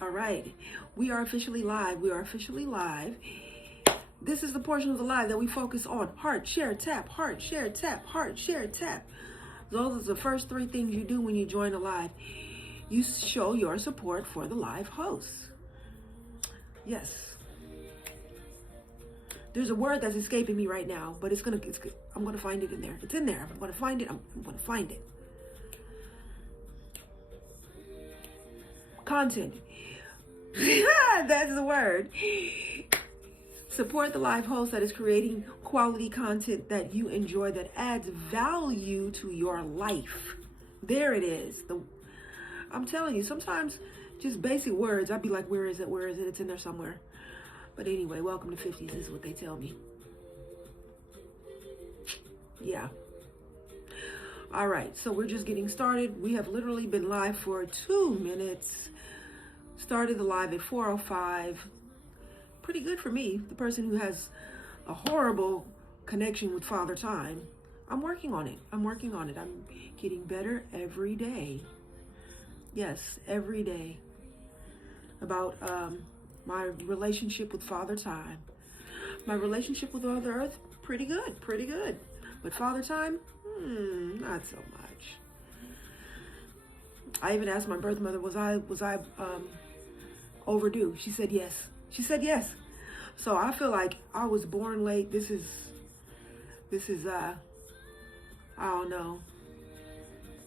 All right. We are officially live. We are officially live. This is the portion of the live that we focus on heart, share, tap, heart, share, tap, heart, share, tap. Those are the first three things you do when you join a live. You show your support for the live host. Yes. There's a word that's escaping me right now, but I'm gonna find it in there. It's in there. I'm gonna find it. I'm gonna find it. Content. That's the word. Support the live host that is creating quality content that you enjoy, that adds value to your life. There it is. I'm telling you, sometimes just basic words, I'd be like, where is it? Where is it? It's in there somewhere. But anyway, welcome to 50s. This is what they tell me. Yeah. All right, so we're just getting started. We have literally been live for 2 minutes. Started the live at 4:05. Pretty good for me, the person who has a horrible connection with Father Time. I'm working on it. I'm getting better every day. Yes, every day. About my relationship with Father Time. My relationship with Mother Earth, pretty good. But Father Time, not so much. I even asked my birth mother, was I overdue? She said yes. So I feel like I was born late. This is I don't know.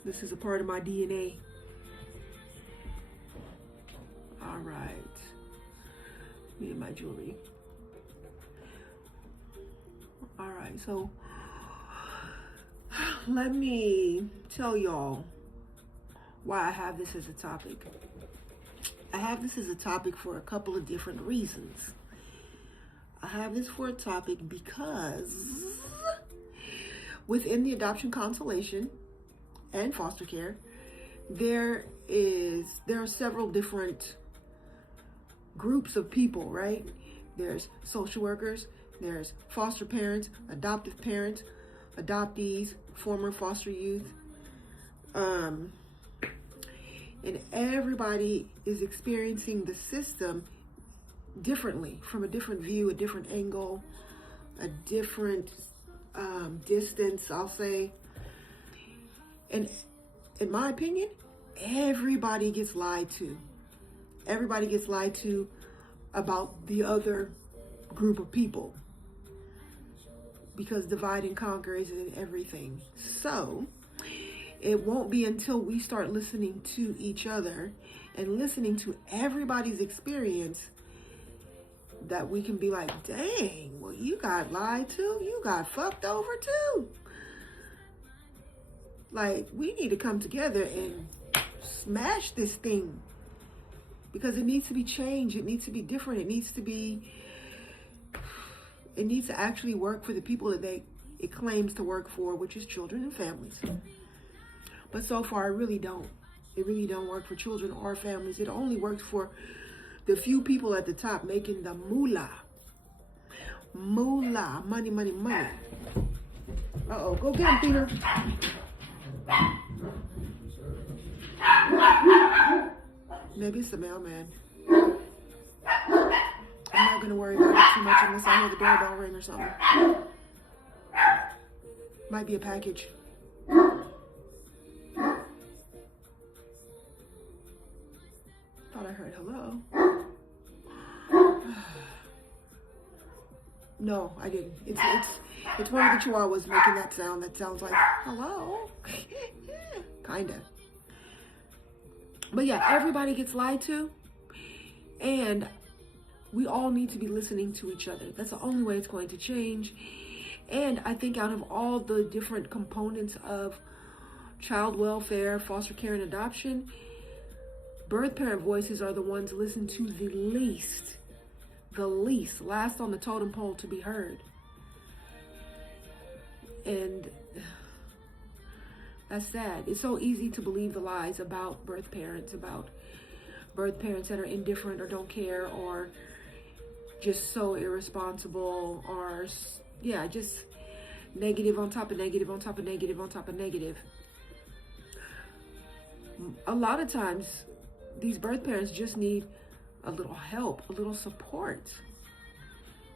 This is a part of my DNA. All right. Me and my jewelry. All right, so let me tell y'all why I have this as a topic. I have this as a topic for a couple of different reasons. I have this for a topic because within the adoption constellation and foster care, there are several different groups of people, right? There's social workers, there's foster parents, adoptive parents, adoptees, former foster youth, and everybody is experiencing the system differently, from a different view, a different angle, a different distance, I'll say. And in my opinion, everybody gets lied to. Everybody gets lied to about the other group of people, because divide and conquer is in everything. So it won't be until we start listening to each other and listening to everybody's experience that we can be like, dang, well, you got lied to, you got fucked over too. Like, we need to come together and smash this thing, because it needs to be changed. It needs to be different. It needs to actually work for the people that it claims to work for, which is children and families. But so far, it really don't. It really don't work for children or families. It only works for the few people at the top making the moolah. Moolah. Money. Uh-oh. Go get him, Peter. Maybe it's the mailman. I'm not going to worry about it too much unless I hear the doorbell ring or something. Might be a package. Thought I heard hello. No, I didn't. It's one of the chihuahuas making that sound that sounds like hello. Kinda. But yeah, everybody gets lied to, and we all need to be listening to each other. That's the only way it's going to change. And I think out of all the different components of child welfare, foster care, and adoption, birth parent voices are the ones listened to the least, last on the totem pole to be heard. And that's sad. It's so easy to believe the lies about birth parents that are indifferent or don't care, or just so irresponsible, or just negative on top of negative on top of negative on top of negative. A lot of times these birth parents just need a little help, a little support.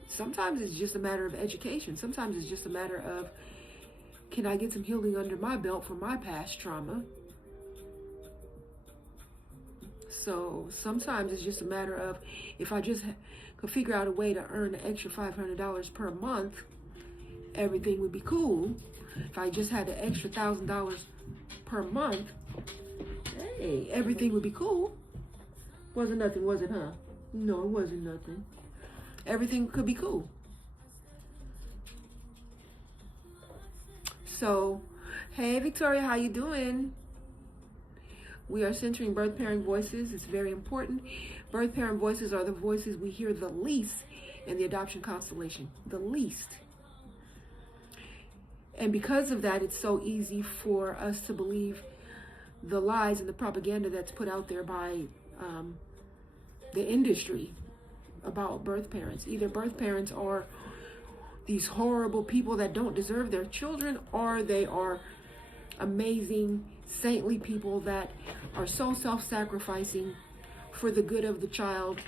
Sometimes it's just a matter of education. Sometimes it's just a matter of, can I get some healing under my belt for my past trauma? So sometimes it's just a matter of, if I just could figure out a way to earn an extra $500 per month, everything would be cool. If I just had an extra $1,000 per month, hey, everything would be cool. Wasn't nothing, was it, huh? No, it wasn't nothing. Everything could be cool. So, hey Victoria, how you doing? We are centering birth parent voices. It's very important. Birth parent voices are the voices we hear the least in the adoption constellation. The least. And because of that, it's so easy for us to believe the lies and the propaganda that's put out there by the industry about birth parents. Either birth parents are these horrible people that don't deserve their children, or they are amazing, saintly people that are so self-sacrificing for the good of the child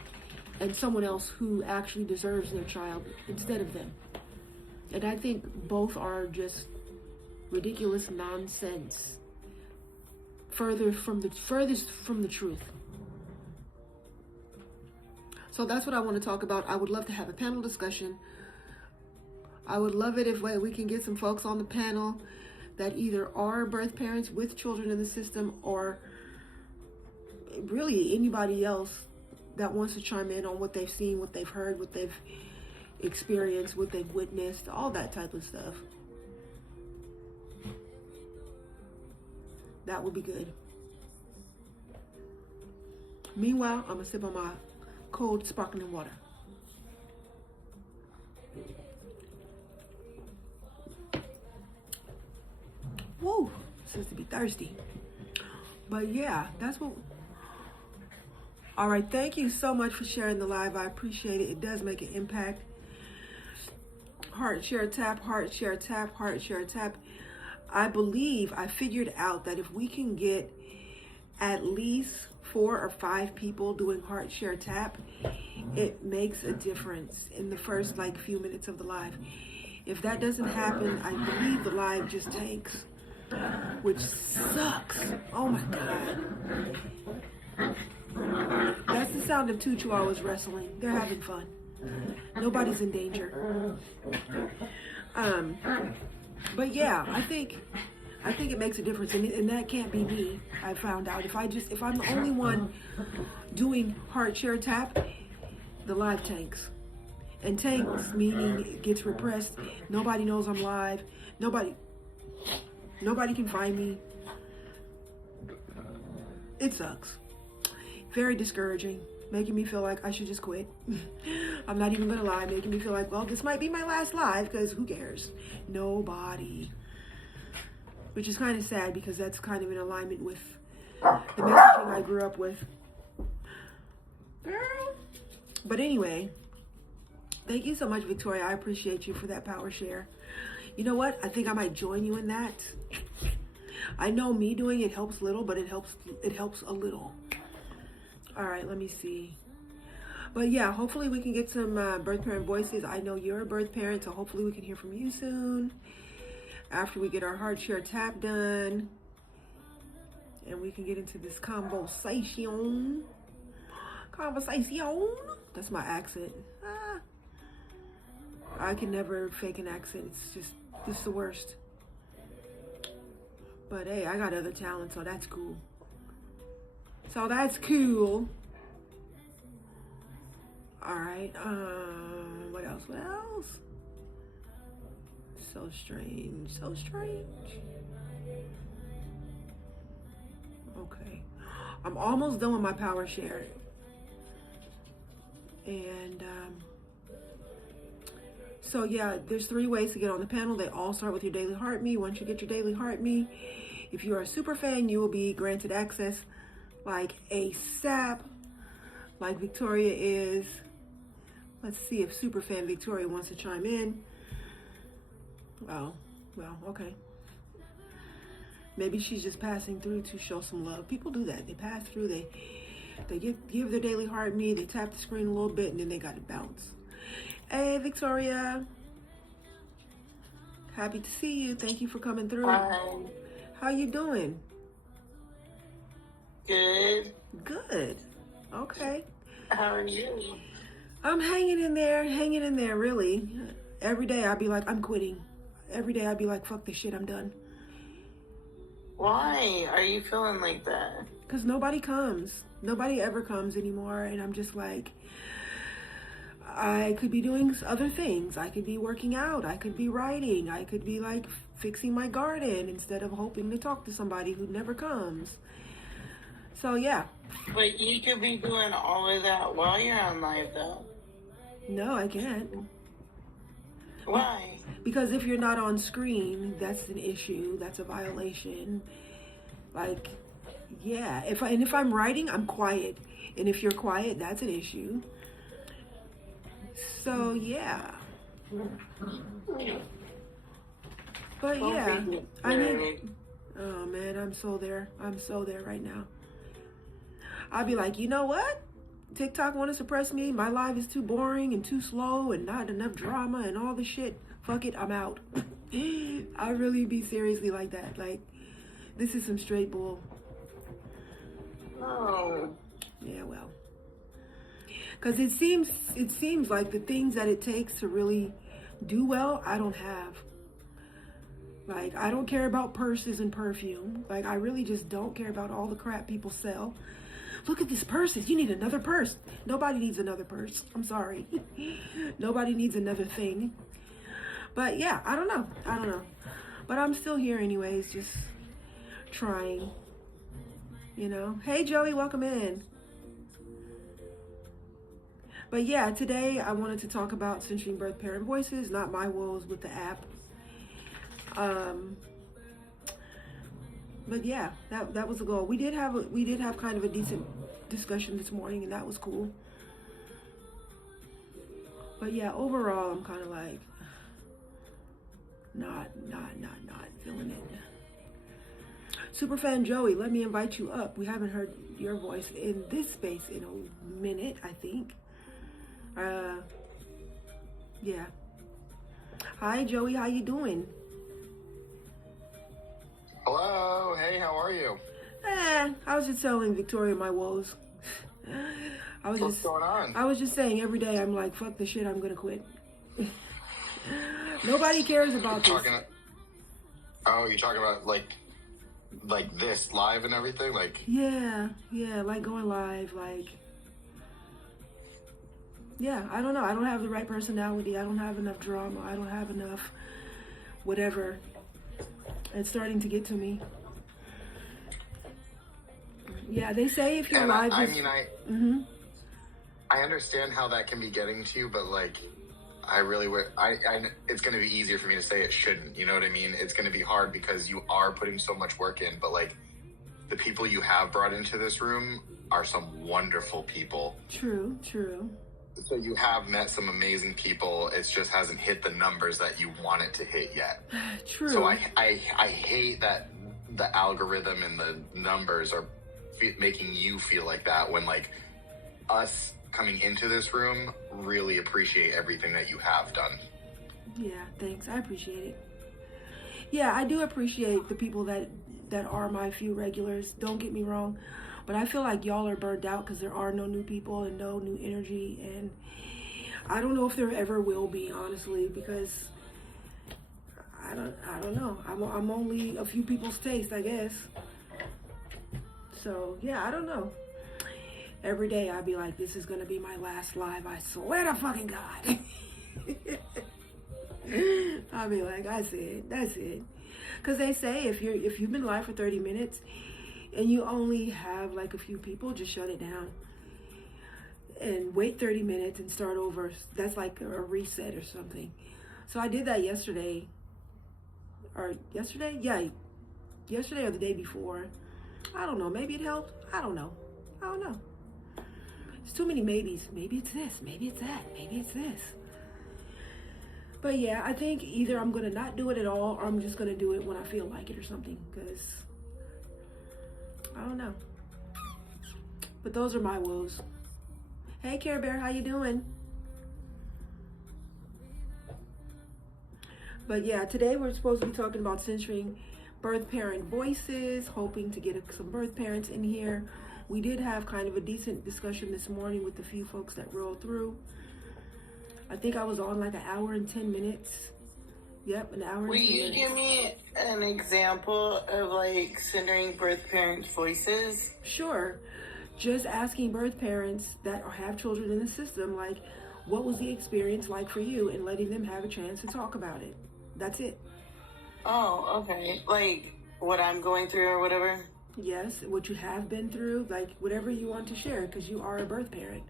and someone else who actually deserves their child instead of them. And I think both are just ridiculous nonsense. Furthest from the truth. So that's what I want to talk about. I would love to have a panel discussion. I would love it if we can get some folks on the panel that either are birth parents with children in the system, or really anybody else that wants to chime in on what they've seen, what they've heard, what they've experienced, what they've witnessed, all that type of stuff. That would be good. Meanwhile, I'm gonna sip on my cold sparkling water. Woo, seems to be thirsty. But yeah, that's what. All right, thank you so much for sharing the live. I appreciate it. It does make an impact. Heart share tap, heart share tap, heart share tap. I believe I figured out that if we can get at least 4 or 5 people doing heart share tap, it makes a difference in the first few minutes of the live. If that doesn't happen, I believe the live just tanks, which sucks. Oh my God. That's the sound of 2 chihuahuas wrestling. They're having fun. Nobody's in danger. But yeah, I think it makes a difference, and that can't be me. I found out if I'm the only one doing heart share tap, the live tanks. And tanks meaning it gets repressed. Nobody knows I'm live. Nobody can find me. It sucks. Very discouraging. Making me feel like I should just quit. I'm not even gonna lie. Making me feel like, well, this might be my last live, because who cares? Nobody. Which is kind of sad, because that's kind of in alignment with the messaging I grew up with. Girl. But anyway, thank you so much, Victoria. I appreciate you for that power share. You know what? I think I might join you in that. I know me doing it helps little, but it helps a little. All right, let me see. But yeah, hopefully we can get some birth parent voices. I know you're a birth parent, so hopefully we can hear from you soon after we get our heart share tap done, and we can get into this conversation. That's my accent. I can never fake an accent. It's the worst. But hey, I got other talent, so that's cool. So that's cool. All right. What else? So strange. Okay. I'm almost done with my power share. And so yeah, there's 3 ways to get on the panel. They all start with your daily heart me. Once you get your daily heart me, if you are a super fan, you will be granted access like ASAP, like Victoria is. Let's see if Superfan Victoria wants to chime in. Oh, well, okay. Maybe she's just passing through to show some love. People do that. They pass through, they They give their daily heart me, they tap the screen a little bit, and then they got to bounce. Hey, Victoria. Happy to see you. Thank you for coming through. Hi. How you doing? Good. Good. Okay. How are you? I'm hanging in there, really. Every day I'd be like, I'm quitting. Every day I'd be like, fuck this shit, I'm done. Why are you feeling like that? Because nobody comes. Nobody ever comes anymore. And I'm just like, I could be doing other things. I could be working out. I could be writing. I could be like fixing my garden instead of hoping to talk to somebody who never comes. So yeah. But you could be doing all of that while you're on live, though. No, I can't. Why? Because if you're not on screen, that's an issue. That's a violation. Like, yeah. If I'm writing, I'm quiet. And if you're quiet, that's an issue. So yeah. But yeah, I mean, oh man, I'm so there. I'm so there right now. I'll be like, you know what? TikTok want to suppress me. My live is too boring and too slow and not enough drama and all the shit. Fuck it, I'm out. I really be seriously like that. Like, this is some straight bull. Oh. Yeah, well. Because it seems like the things that it takes to really do well, I don't have. Like, I don't care about purses and perfume. Like, I really just don't care about all the crap people sell. Look at this purses. You need another purse. Nobody needs another purse. I'm sorry. Nobody needs another thing. But yeah, I don't know. But I'm still here anyways, just trying. You know. Hey, Joey, welcome in. But yeah, today I wanted to talk about censoring birth parent voices, not my woes with the app. But yeah, that was the goal. We did have kind of a decent discussion this morning, and that was cool. But yeah, overall, I'm kind of like not feeling it. Superfan Joey, let me invite you up. We haven't heard your voice in this space in a minute, I think. Yeah. Hi, Joey. How you doing? Hello. Hey, how are you? I was just telling Victoria my woes. What's going on? I was just saying every day I'm like, fuck the shit, I'm gonna quit. Nobody cares about this. You're talking about like this live and everything? Like Yeah, like going live, like yeah, I don't know. I don't have the right personality. I don't have enough drama. I don't have enough whatever. It's starting to get to me. Yeah, they say if you're live... I understand how that can be getting to you, but like, I really would... it's going to be easier for me to say it shouldn't, you know what I mean? It's going to be hard because you are putting so much work in, but like, the people you have brought into this room are some wonderful people. True. So you have met some amazing people. It just hasn't hit the numbers that you want it to hit yet. True. So I hate that the algorithm and the numbers are making you feel like that when like us coming into this room really appreciate everything that you have done. Yeah, thanks. I appreciate it. Yeah, I do appreciate the people that are my few regulars. Don't get me wrong. But I feel like y'all are burned out because there are no new people and no new energy. And I don't know if there ever will be, honestly, because I don't know. I'm only a few people's taste, I guess. So, yeah, I don't know. Every day I'd be like, this is going to be my last live. I swear to fucking God. I'll be like, that's it. Because they say if you've been live for 30 minutes, and you only have like a few people, just shut it down and wait 30 minutes and start over. That's like a reset or something. So I did that yesterday or the day before. I don't know. Maybe it helped. I don't know. It's too many maybes. Maybe it's this. Maybe it's that. Maybe it's this. But yeah, I think either I'm going to not do it at all or I'm just going to do it when I feel like it or something. Because I don't know. But those are my woes. Hey, Care Bear, how you doing? But yeah, today we're supposed to be talking about centering birth parent voices, hoping to get some birth parents in here. We did have kind of a decent discussion this morning with the few folks that rolled through. I think I was on like an hour and 10 minutes. Yep, an hour and 10 minutes. Will you give me an example of like centering birth parents' voices? Sure. Just asking birth parents that have children in the system, like, what was the experience like for you, and letting them have a chance to talk about it. That's it. Oh, okay. Like what I'm going through or whatever? Yes, what you have been through, like whatever you want to share, because you are a birth parent.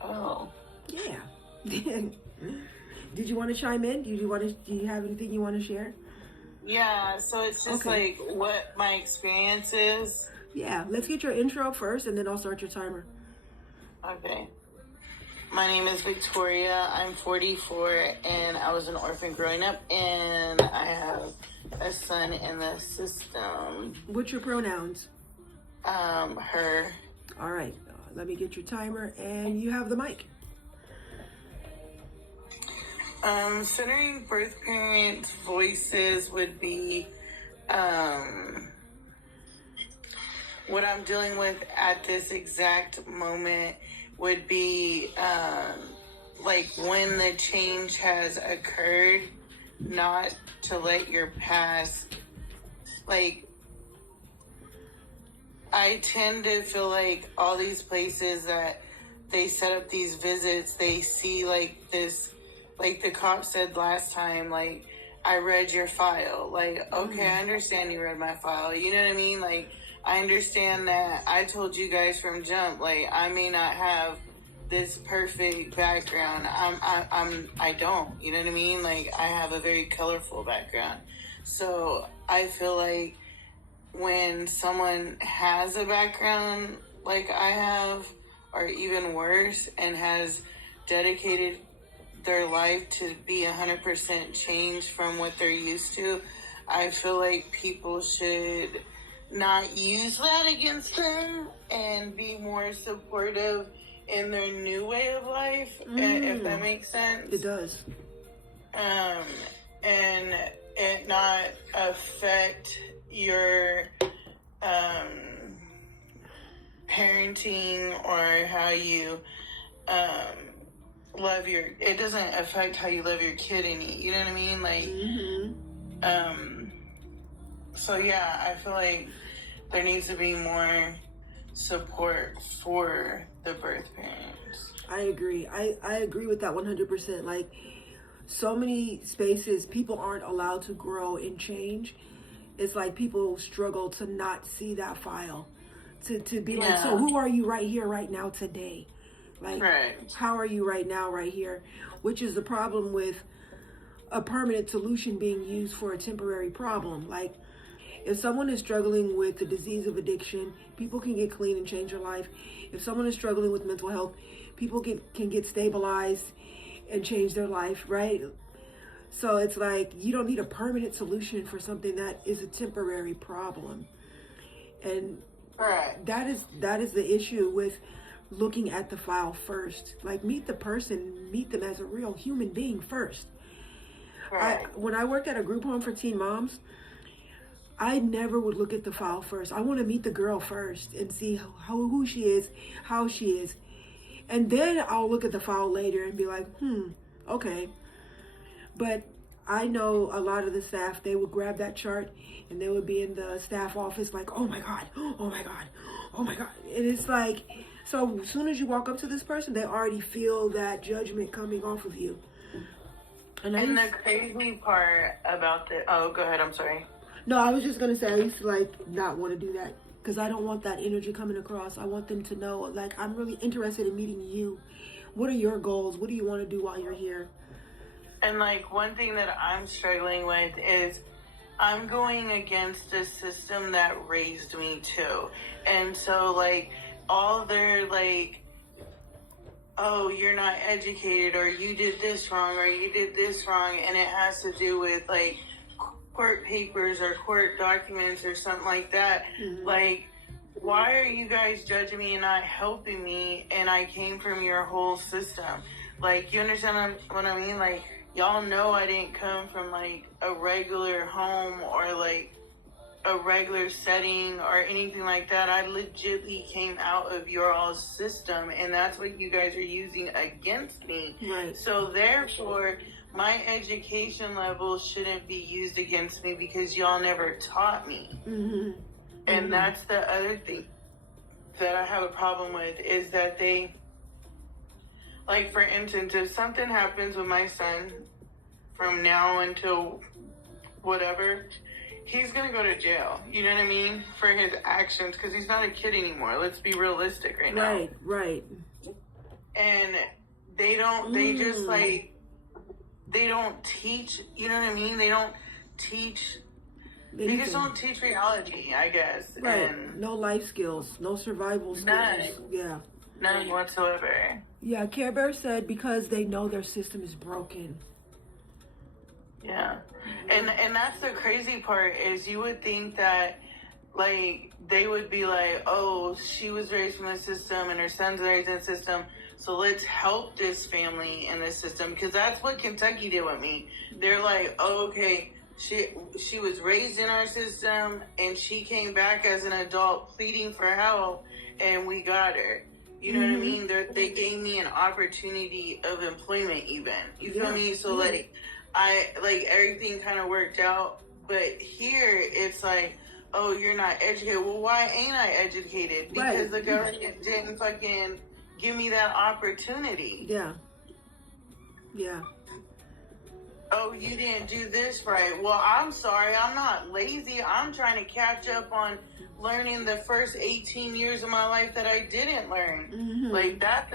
Oh. Yeah. Did you want to chime in? Do you have anything you want to share? Yeah, so it's just Okay. like what my experience is. Yeah, let's get your intro first, and then I'll start your timer. Okay. My name is Victoria. I'm 44, and I was an orphan growing up, and I have a son in the system. What's your pronouns? Her. All right, let me get your timer, and you have the mic. Centering birth parents' voices would be, what I'm dealing with at this exact moment would be, like when the change has occurred, not to let your past, like, I tend to feel like all these places that they set up these visits, they see like this, like the cop said last time, like, I read your file. Like, okay, I understand you read my file. You know what I mean? Like, I understand that I told you guys from jump, like, I may not have this perfect background. I don't, you know what I mean? Like, I have a very colorful background. So I feel like when someone has a background like I have, or even worse, and has dedicated their life to be 100% changed from what they're used to, I feel like people should not use that against them and be more supportive in their new way of life, if that makes sense. It does. And it not affect your parenting or how you love it doesn't affect how you love your kid any, you know what I mean? Like, so yeah, I feel like there needs to be more support for the birth parents. I agree. I agree with that 100%. Like, so many spaces, people aren't allowed to grow and change. It's like people struggle to not see that file. To be like, so who are you right here, right now, today? Like, how are you right now, right here? Which is the problem with a permanent solution being used for a temporary problem. Like, if someone is struggling with the disease of addiction, people can get clean and change their life. If someone is struggling with mental health, people can get stabilized and change their life, right? So it's like, you don't need a permanent solution for something that is a temporary problem. And that is the issue with looking at the file first. Like, meet the person, meet them as a real human being first. When I worked at a group home for teen moms, I never would look at the file first. I want to meet the girl first and see who she is, how she is. And then I'll look at the file later and be like, okay. But I know a lot of the staff, they would grab that chart and they would be in the staff office like, oh my God, oh my God, oh my God. And it's like, so as soon as you walk up to this person, they already feel that judgment coming off of you. And the crazy part about go ahead, I'm sorry. No, I was just going to say, I used to like not want to do that because I don't want that energy coming across. I want them to know, like, I'm really interested in meeting you. What are your goals? What do you want to do while you're here? And like, one thing that I'm struggling with is I'm going against a system that raised me too. And so like, all their like, oh, you're not educated, or you did this wrong, or you did this wrong, and it has to do with like court papers or court documents or something like that. Like, why are you guys judging me and not helping me? And I came from your whole system. Like, you understand what I mean? Like, y'all know I didn't come from, like, a regular home or, like, a regular setting or anything like that. I legitimately came out of your all's system, and that's what you guys are using against me. Right. So, therefore, my education level shouldn't be used against me because y'all never taught me. Mm-hmm. And that's the other thing that I have a problem with is that they, like, for instance, if something happens with my son from now until whatever, he's going to go to jail. You know what I mean? For his actions, because he's not a kid anymore. Let's be realistic right now. Right, right. And they don't, they just, like, they don't teach, you know what I mean? They don't teach. They just don't teach reality, I guess. Right. And no life skills, no survival skills. None. Yeah. None whatsoever. Yeah, Care Bear said because they know their system is broken. Yeah. And that's the crazy part is you would think that, like, they would be like, oh, she was raised in the system and her son's raised in the system, so let's help this family in the system. Because that's what Kentucky did with me. They're like, oh, okay, she was raised in our system and she came back as an adult pleading for help and we got her. You know what I mean? They gave me an opportunity of employment even. You feel me? So like everything kind of worked out. But here it's like, oh, you're not educated. Well, why ain't I educated? Because the government didn't fucking give me that opportunity. Yeah. Yeah. Oh, you didn't do this right. Well, I'm sorry. I'm not lazy. I'm trying to catch up on learning the first 18 years of my life that I didn't learn. Mm-hmm. Like that's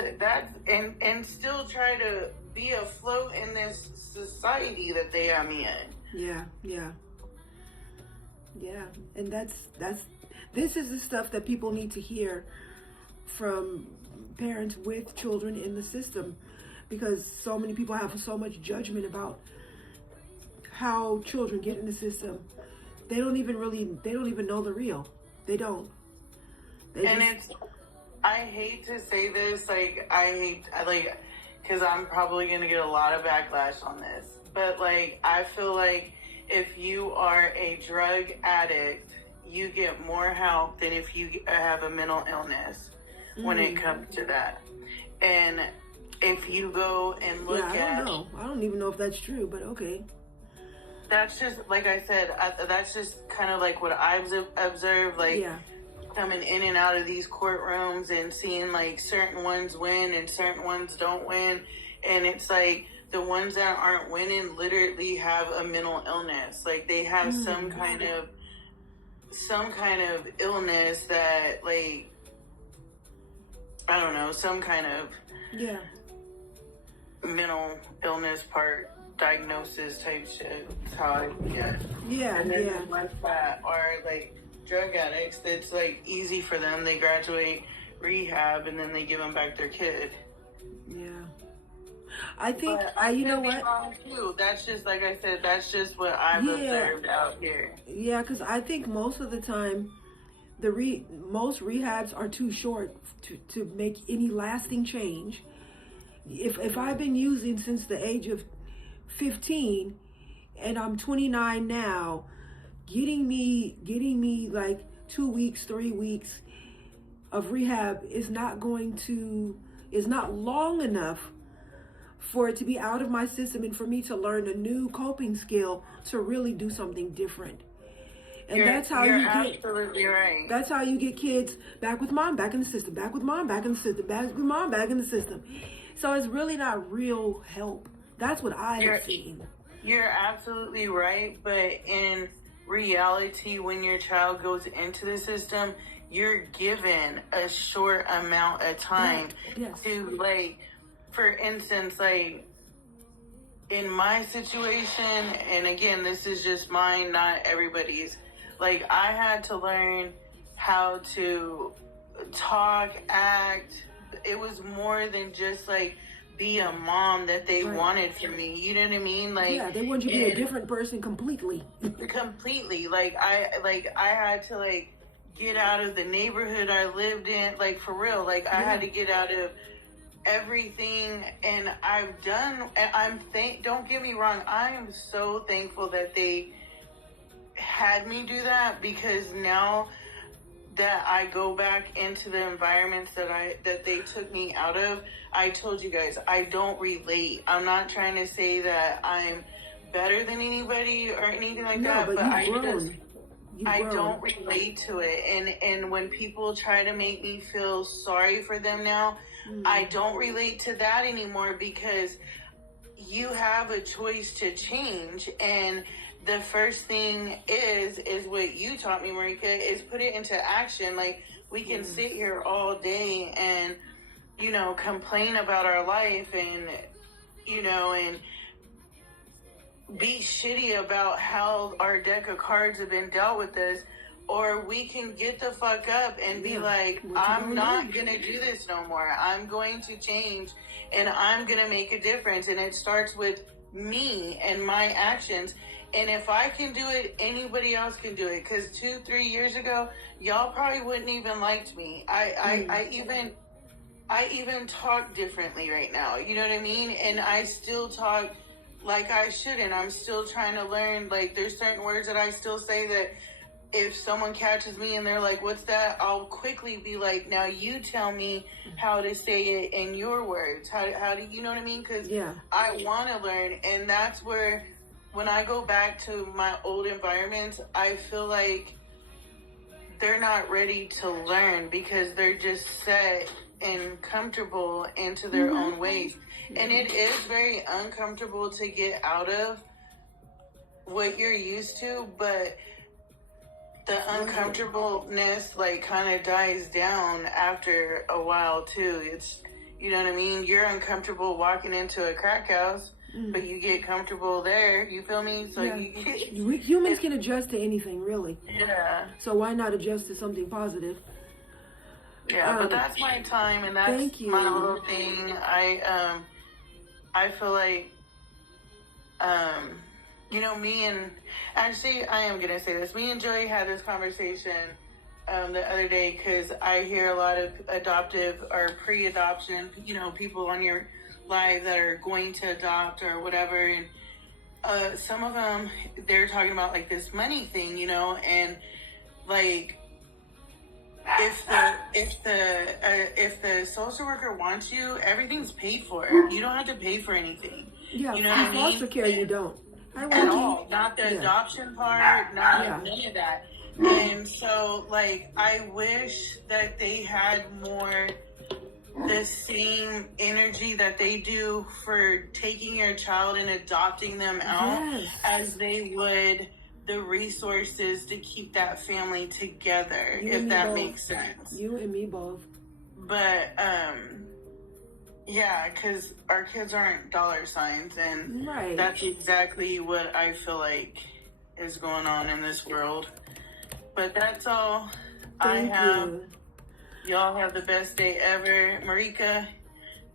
and still try to be afloat in this society that they have me in. Yeah, yeah. Yeah. And this is the stuff that people need to hear from parents with children in the system, because so many people have so much judgment about how children get in the system. They don't even know the real. They don't. I hate to say this, because I'm probably going to get a lot of backlash on this, but like, I feel like if you are a drug addict, you get more help than if you have a mental illness when it comes to that. And if you go and look I don't know. I don't even know if that's true, but okay. That's just, like I said, that's just kind of like what I've observed, like coming in and out of these courtrooms and seeing like certain ones win and certain ones don't win. And it's like the ones that aren't winning literally have a mental illness. Like they have some kind of illness that, like, I don't know, some kind of mental illness part. Diagnosis type shit. That's how I get. Yeah, and then the ones that are like drug addicts, it's like easy for them. They graduate rehab and then they give them back their kid. Yeah. I think you know what? Too. That's just, like I said, that's just what I've observed out here. Yeah, because I think most of the time, most rehabs are too short to make any lasting change. If I've been using since the age of 15 and I'm 29 now, getting me like 2 weeks, 3 weeks of rehab is not long enough for it to be out of my system and for me to learn a new coping skill to really do something different. And that's how you get, absolutely right. That's how you get kids back with mom, back in the system, back with mom, back in the system, back with mom, back in the system. So it's really not real help. That's what I've seen. You're absolutely right, but in reality, when your child goes into the system, you're given a short amount of time to, like, for instance, like, in my situation, and again, this is just mine, not everybody's, like, I had to learn how to talk, act. It was more than just, like, be a mom that they wanted from me. You know what I mean? Like, they want you to be a different person completely. Completely. Like I had to, like, get out of the neighborhood I lived in, like for real. Like I had to get out of everything, and I've done. And don't get me wrong, I am so thankful that they had me do that, because now that I go back into the environments that they took me out of, I told you guys, I don't relate. I'm not trying to say that I'm better than anybody or anything like that, but I don't relate to it. And when people try to make me feel sorry for them now, I don't relate to that anymore, because you have a choice to change. And the first thing is what you taught me, Marika, is put it into action. Like, we can sit here all day and, you know, complain about our life and, you know, and be shitty about how our deck of cards have been dealt with us, or we can get the fuck up and be like, I'm not gonna do this no more. I'm going to change, and I'm gonna make a difference. And it starts with me and my actions. And if I can do it, anybody else can do it. Because 2-3 years ago, y'all probably wouldn't even liked me. I even talk differently right now. You know what I mean? And I still talk like I shouldn't. I'm still trying to learn. Like, there's certain words that I still say that if someone catches me and they're like, what's that? I'll quickly be like, now you tell me how to say it in your words. How do you know what I mean? Because I want to learn. And that's where, when I go back to my old environments, I feel like they're not ready to learn, because they're just set and comfortable into their own ways. And it is very uncomfortable to get out of what you're used to, but the uncomfortableness like kind of dies down after a while too. It's, you know what I mean? You're uncomfortable walking into a crack house, but you get comfortable there. You feel me? So humans can adjust to anything, really. Yeah. So why not adjust to something positive? Yeah, but that's my time, and that's my little thing. I feel like, you know, actually, I am gonna say this. Me and Joey had this conversation the other day, because I hear a lot of adoptive or pre-adoption, you know, people on your live that are going to adopt or whatever, and some of them, they're talking about like this money thing, you know, and like, if the social worker wants you, everything's paid for. You don't have to pay for anything. Yeah, you know what I mean? Foster care, you don't. At all. Not the adoption part, none of that. And so, like, I wish that they had more the same energy that they do for taking your child and adopting them out as they would the resources to keep that family together, if that makes sense. You and me both. But, yeah, because our kids aren't dollar signs, and that's exactly what I feel like is going on in this world. But that's all I have. Y'all have the best day ever. Marika,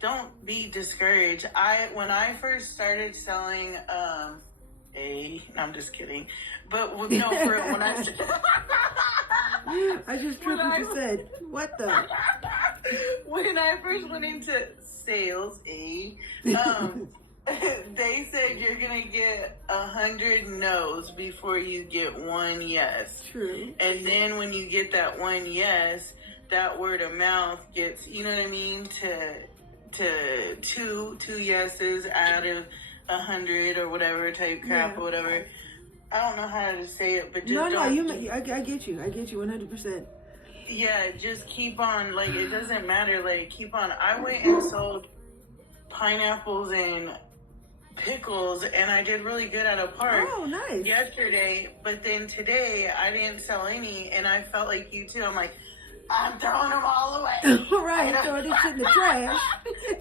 don't be discouraged. When I first started selling, I'm just kidding. But no, for when I I just tripped what you said. What the? When I first went into sales, they said you're gonna get 100 no's before you get one yes. True. And then when you get that one yes, that word of mouth gets, you know what I mean, to two yeses out of 100 or whatever type crap or whatever. I don't know how to say it, but just I get you 100%. Yeah, just keep on, like, it doesn't matter, like, keep on. I went and sold pineapples and pickles, and I did really good at a park yesterday, but then today I didn't sell any, and I felt like you too. I'm like, I'm throwing them all away. Right, throwing this shit in the trash.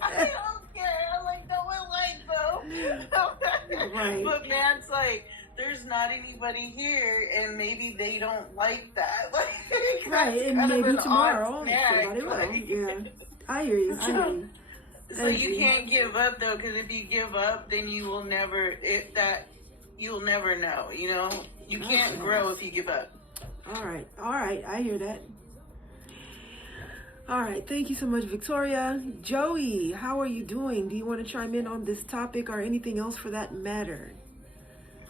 I don't care. I'm like, no one likes them. Right. But man, it's like, there's not anybody here, and maybe they don't like that. Like, right, and maybe tomorrow somebody will. Yeah, I hear you. So you can't give up though, because if you give up, then you will never. You'll never know. You know, you can't grow if you give up. All right. All right. I hear that. All right. Thank you so much, Victoria. Joey, how are you doing? Do you want to chime in on this topic or anything else for that matter?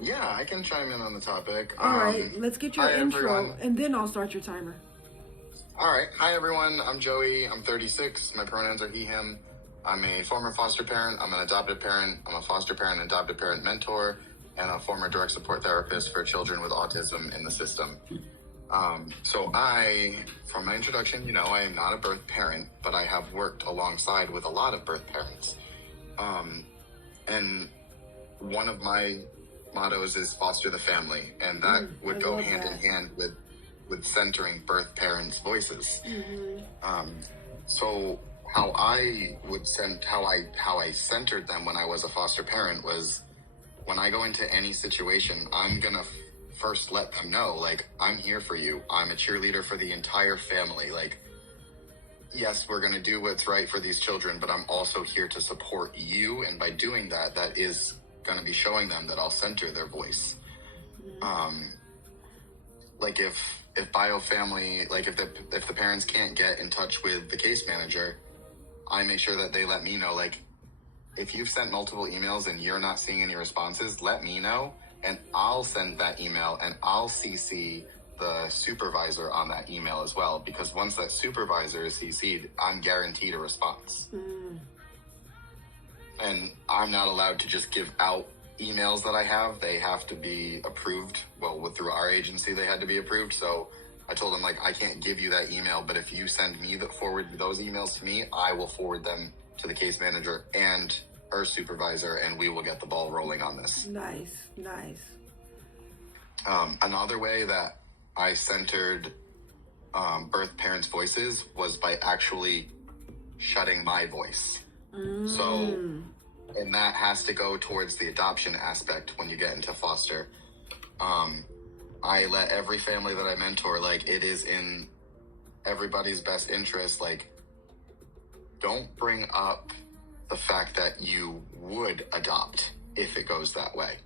Yeah, I can chime in on the topic. All right. Let's get your hi, intro everyone. and then I'll start your timer. All right. Hi, everyone. I'm Joey. I'm 36. My pronouns are he, him. I'm a former foster parent. I'm an adoptive parent. I'm a foster parent and adoptive parent mentor, and a former direct support therapist for children with autism in the system. So from my introduction, you know, I am not a birth parent, but I have worked alongside with a lot of birth parents. And one of my mottos is foster the family, and that would go hand in hand with centering birth parents' voices. So how I centered them when I was a foster parent was, when I go into any situation, I'm gonna first let them know, like, I'm here for you. I'm a cheerleader for the entire family. Like, yes, we're gonna do what's right for these children, but I'm also here to support you. And by doing that, that is gonna be showing them that I'll center their voice. Like if biofamily, like if the parents can't get in touch with the case manager, I make sure that they let me know, like, if you've sent multiple emails and you're not seeing any responses, let me know, and I'll send that email and I'll CC the supervisor on that email as well, because once that supervisor is CC'd, I'm guaranteed a response. And I'm not allowed to just give out emails that I have. They have to be approved. Well, through our agency, they had to be approved. So I told them, like, I can't give you that email, but if you send me forward those emails to me, I will forward them to the case manager and her supervisor, and we will get the ball rolling on this. Nice. Another way that I centered birth parents' voices was by actually shutting my voice. So, and that has to go towards the adoption aspect when you get into foster. I let every family that I mentor, like, it is in everybody's best interest, like, don't bring up the fact that you would adopt if it goes that way.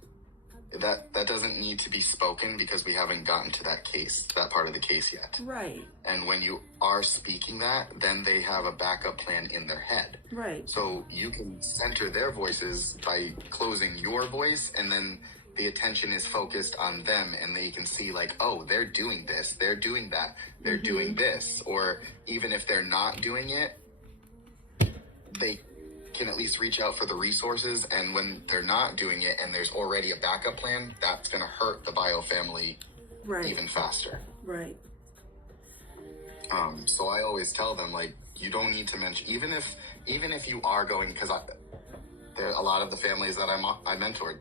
That doesn't need to be spoken, because we haven't gotten to that part of the case yet. Right. And when you are speaking that, then they have a backup plan in their head. Right. So you can center their voices by closing your voice, and then the attention is focused on them, and they can see, like, oh, they're doing this, they're doing that, they're doing this. Or even if they're not doing it, they can at least reach out for the resources. And when they're not doing it and there's already a backup plan, that's going to hurt the bio family even faster. Right. So I always tell them, like, you don't need to mention, even if you are going, because there a lot of the families that I mentored,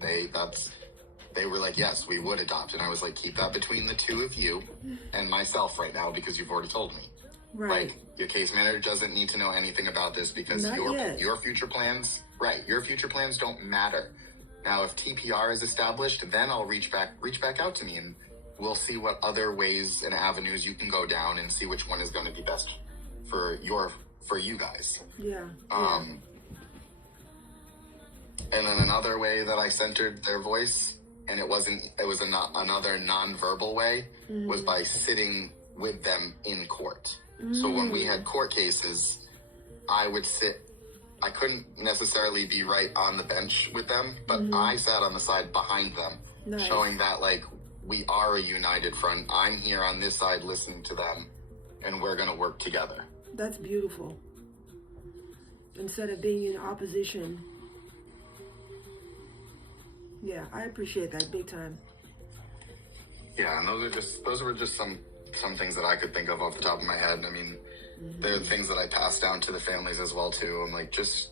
they were like, yes, we would adopt. And I was like, keep that between the two of you and myself right now, because you've already told me. Right. Like, your case manager doesn't need to know anything about this, because your future plans, your future plans don't matter. Now, if TPR is established, then I'll reach back out to me, and we'll see what other ways and avenues you can go down, and see which one is going to be best for you guys. Yeah. And then another way that I centered their voice, and it was another nonverbal way, was by sitting with them in court. So when we had court cases, I would sit. I couldn't necessarily be right on the bench with them, but I sat on the side behind them, showing that, like, we are a united front. I'm here on this side listening to them, and we're going to work together. That's beautiful. Instead of being in opposition. Yeah, I appreciate that big time. Yeah, and those were just some things that I could think of off the top of my head. I mean, there are things that I pass down to the families as well too. I'm like, just,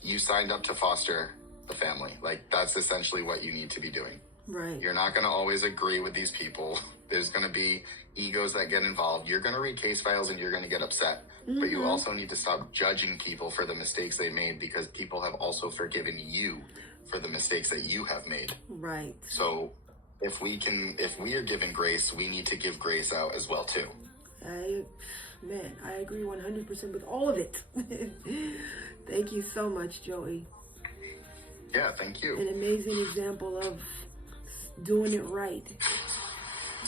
you signed up to foster the family. Like, that's essentially what you need to be doing. Right. You're not going to always agree with these people. There's going to be egos that get involved. You're going to read case files and you're going to get upset. But you also need to stop judging people for the mistakes they made, because people have also forgiven you for the mistakes that you have made. Right. So if we are given grace, we need to give grace out as well too. I agree 100% with all of it. Thank you so much, Joey. Yeah, thank you. An amazing example of doing it right.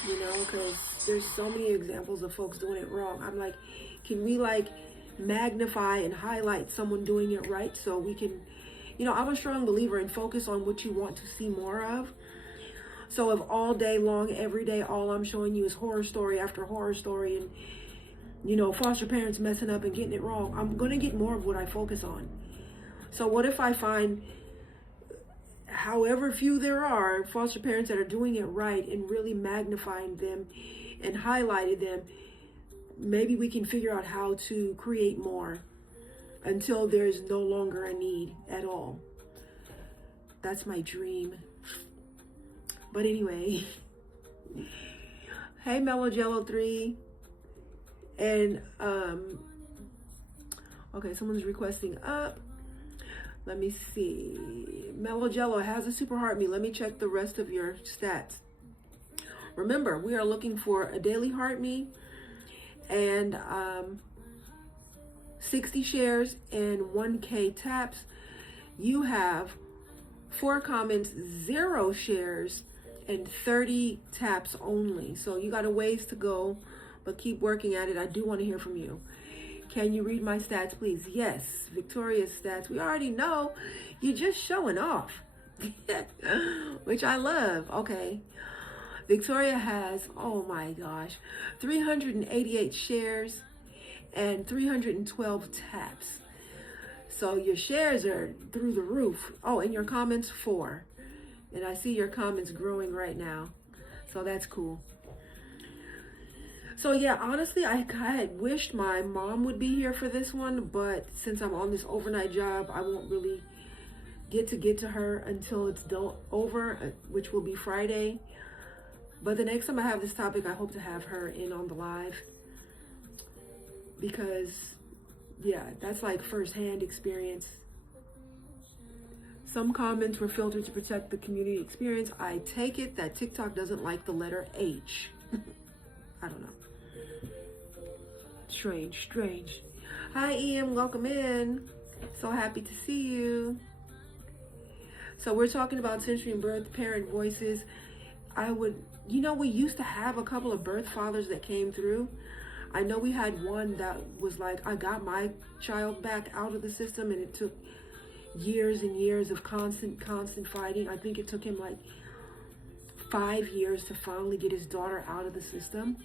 you know, because there's so many examples of folks doing it wrong. I'm like, can we like magnify and highlight someone doing it right so we can, you know, I'm a strong believer in focus on what you want to see more of. So if all day long, every day, all I'm showing you is horror story after horror story and, you know, foster parents messing up and getting it wrong, I'm going to get more of what I focus on. So what if I find, however few there are, foster parents that are doing it right and really magnifying them and highlighted them? Maybe we can figure out how to create more until there's no longer a need at all. That's my dream. But anyway, hey Mellow Jello 3. And okay, someone's requesting up. Let me see. Mellow Jello has a super heart me. Let me check the rest of your stats. Remember, we are looking for a daily heart me and 60 shares and 1K taps. You have 4 comments, 0 shares, and 30 taps only. So you got a ways to go, but keep working at it. I do want to hear from you. Can you read my stats, please? Yes, Victoria's stats. We already know. You're just showing off, which I love. Okay. Victoria has, oh my gosh, 388 shares and 312 taps. So your shares are through the roof. Oh, and your comments 4. And I see your comments growing right now. So that's cool. So yeah, honestly, I had wished my mom would be here for this one, but since I'm on this overnight job, I won't really get to her until it's over, which will be Friday. But the next time I have this topic, I hope to have her in on the live. Because, yeah, that's like firsthand experience. Some comments were filtered to protect the community experience. I take it that TikTok doesn't like the letter H. I don't know. Strange. Hi, Ian. Welcome in. So happy to see you. So we're talking about Century and Birth Parent Voices. We used to have a couple of birth fathers that came through. I know we had one that was like, I got my child back out of the system, and it took years and years of constant fighting. I think it took him like 5 years to finally get his daughter out of the system.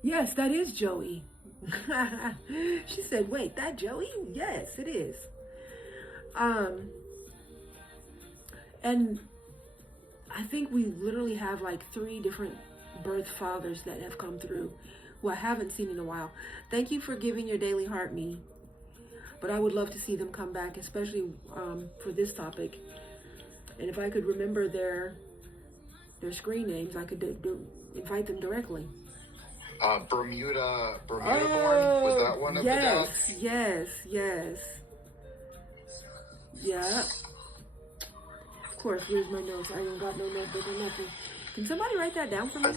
Yes, that is Joey. She said, wait, that Joey? Yes, it is. And I think we literally have like 3 different birth fathers that have come through who I haven't seen in a while. Thank you for giving your daily heart me. But I would love to see them come back, especially for this topic. And if I could remember their screen names, I could invite them directly. Bermuda Born, was that one of the dads? Yes. Yeah. Of course, where's my notes? I ain't got no notebook or nothing. Can somebody write that down for me?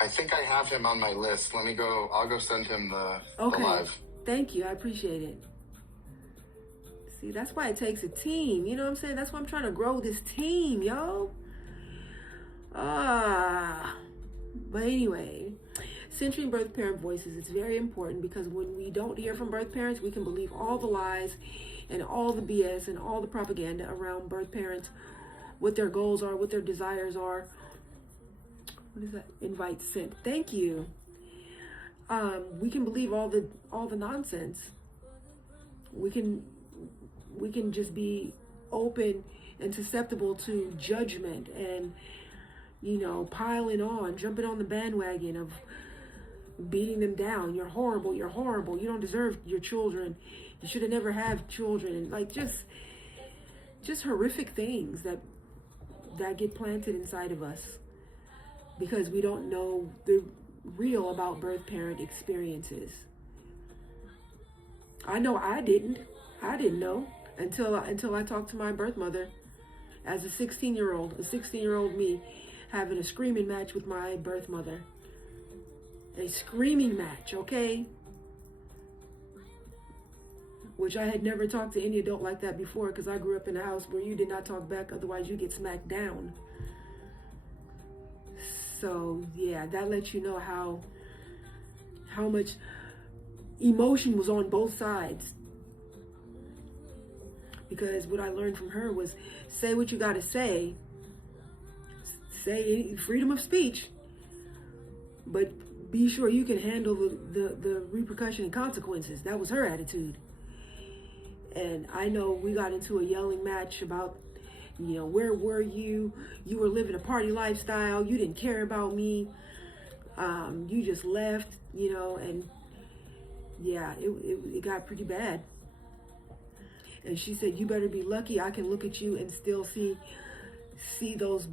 I think I have him on my list. I'll go send him the live. Thank you. I appreciate it. See, that's why it takes a team. You know what I'm saying? That's why I'm trying to grow this team, yo. But anyway, Century and Birth Parent Voices, it's very important because when we don't hear from birth parents, we can believe all the lies and all the BS and all the propaganda around birth parents, what their goals are, what their desires are. What is that? Invite sent. Thank you. We can believe all the nonsense. We can just be open and susceptible to judgment and, piling on, jumping on the bandwagon of beating them down. You're horrible. You don't deserve your children. You should have never had children. And like just horrific things that get planted inside of us because we don't know the real about birth parent experiences. I know I didn't know until I talked to my birth mother as a 16-year-old me having a screaming match with my birth mother. A screaming match, okay? Which I had never talked to any adult like that before because I grew up in a house where you did not talk back, otherwise you get smacked down. So yeah, that lets you know how much emotion was on both sides. Because what I learned from her was, say what you got to say freedom of speech, but be sure you can handle the repercussion and consequences. That was her attitude. And I know we got into a yelling match about, where were you? You were living a party lifestyle. You didn't care about me. You just left, and yeah, it got pretty bad. And she said, you better be lucky I can look at you and still see those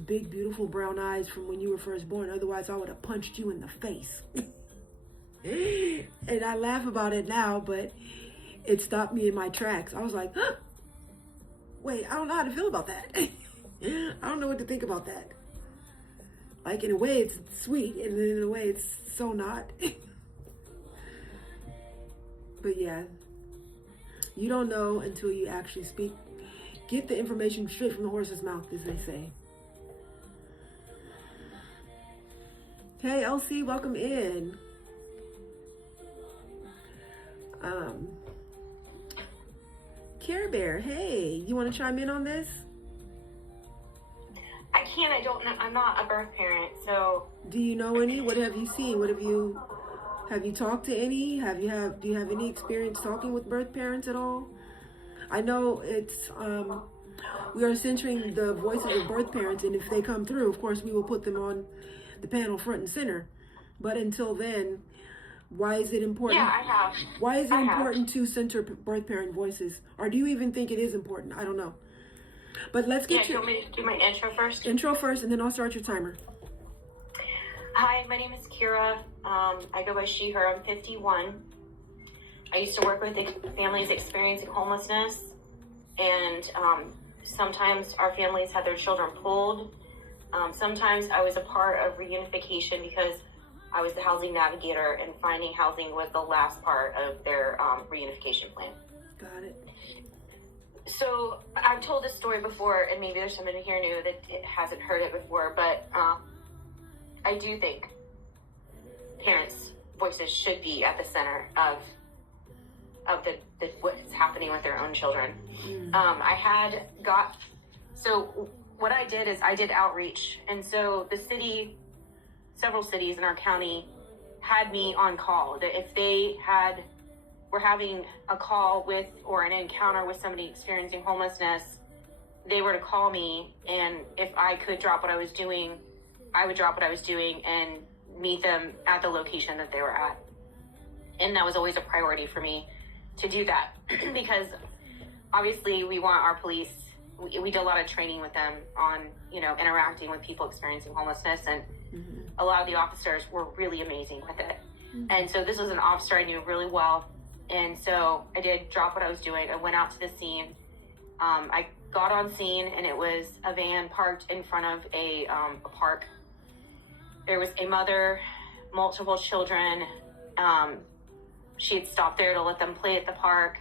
big, beautiful brown eyes from when you were first born. Otherwise, I would have punched you in the face. And I laugh about it now, but it stopped me in my tracks. I was like, huh? Wait, I don't know how to feel about that. I don't know what to think about that. Like, in a way, it's sweet, and then in a way, it's so not. But yeah, you don't know until you actually speak. Get the information straight from the horse's mouth, as they say. Hey, LC, welcome in. Care Bear, hey, you want to chime in on this? I can't. I don't know. I'm not a birth parent, so. Do you know any? What have you seen? Have you talked to any? Do you have any experience talking with birth parents at all? I know it's, we are censoring the voices of birth parents, and if they come through, of course, we will put them on the panel front and center. But until then, why is it important? Yeah, I have. Why is it important to censor birth parent voices? Or do you even think it is important? I don't know. But let's get you want me to do my intro first? Intro first, and then I'll start your timer. Hi, my name is Kira. I go by she, her. I'm 51. I used to work with families experiencing homelessness, and sometimes our families had their children pulled. Sometimes I was a part of reunification because I was the housing navigator, and finding housing was the last part of their reunification plan. Got it. So I've told this story before, and maybe there's somebody here new that hasn't heard it before, but I do think parents' voices should be at the center of what's happening with their own children. So what I did is I did outreach, and so the city, several cities in our county had me on call, that if they were having a call with or an encounter with somebody experiencing homelessness, they were to call me, and if I could drop what I was doing, I would drop what I was doing and meet them at the location that they were at. And that was always a priority for me to do that because obviously we want our police, we did a lot of training with them on, interacting with people experiencing homelessness, and a lot of the officers were really amazing with it. And so this was an officer I knew really well. And so I did drop what I was doing. I went out to the scene. I got on scene, and it was a van parked in front of a park. There was a mother, multiple children. She had stopped there to let them play at the park.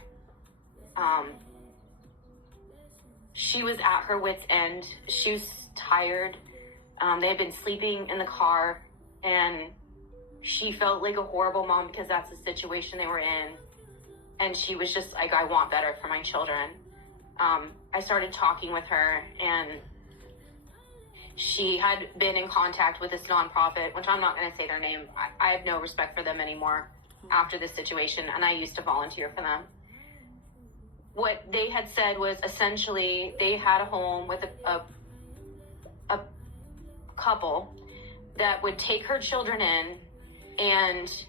She was at her wit's end. She was tired. They had been sleeping in the car, and she felt like a horrible mom because that's the situation they were in. And she was just like, I want better for my children. I started talking with her, and she had been in contact with this nonprofit, which I'm not going to say their name. I have no respect for them anymore after this situation, and I used to volunteer for them. What they had said was essentially they had a home with a couple that would take her children in, and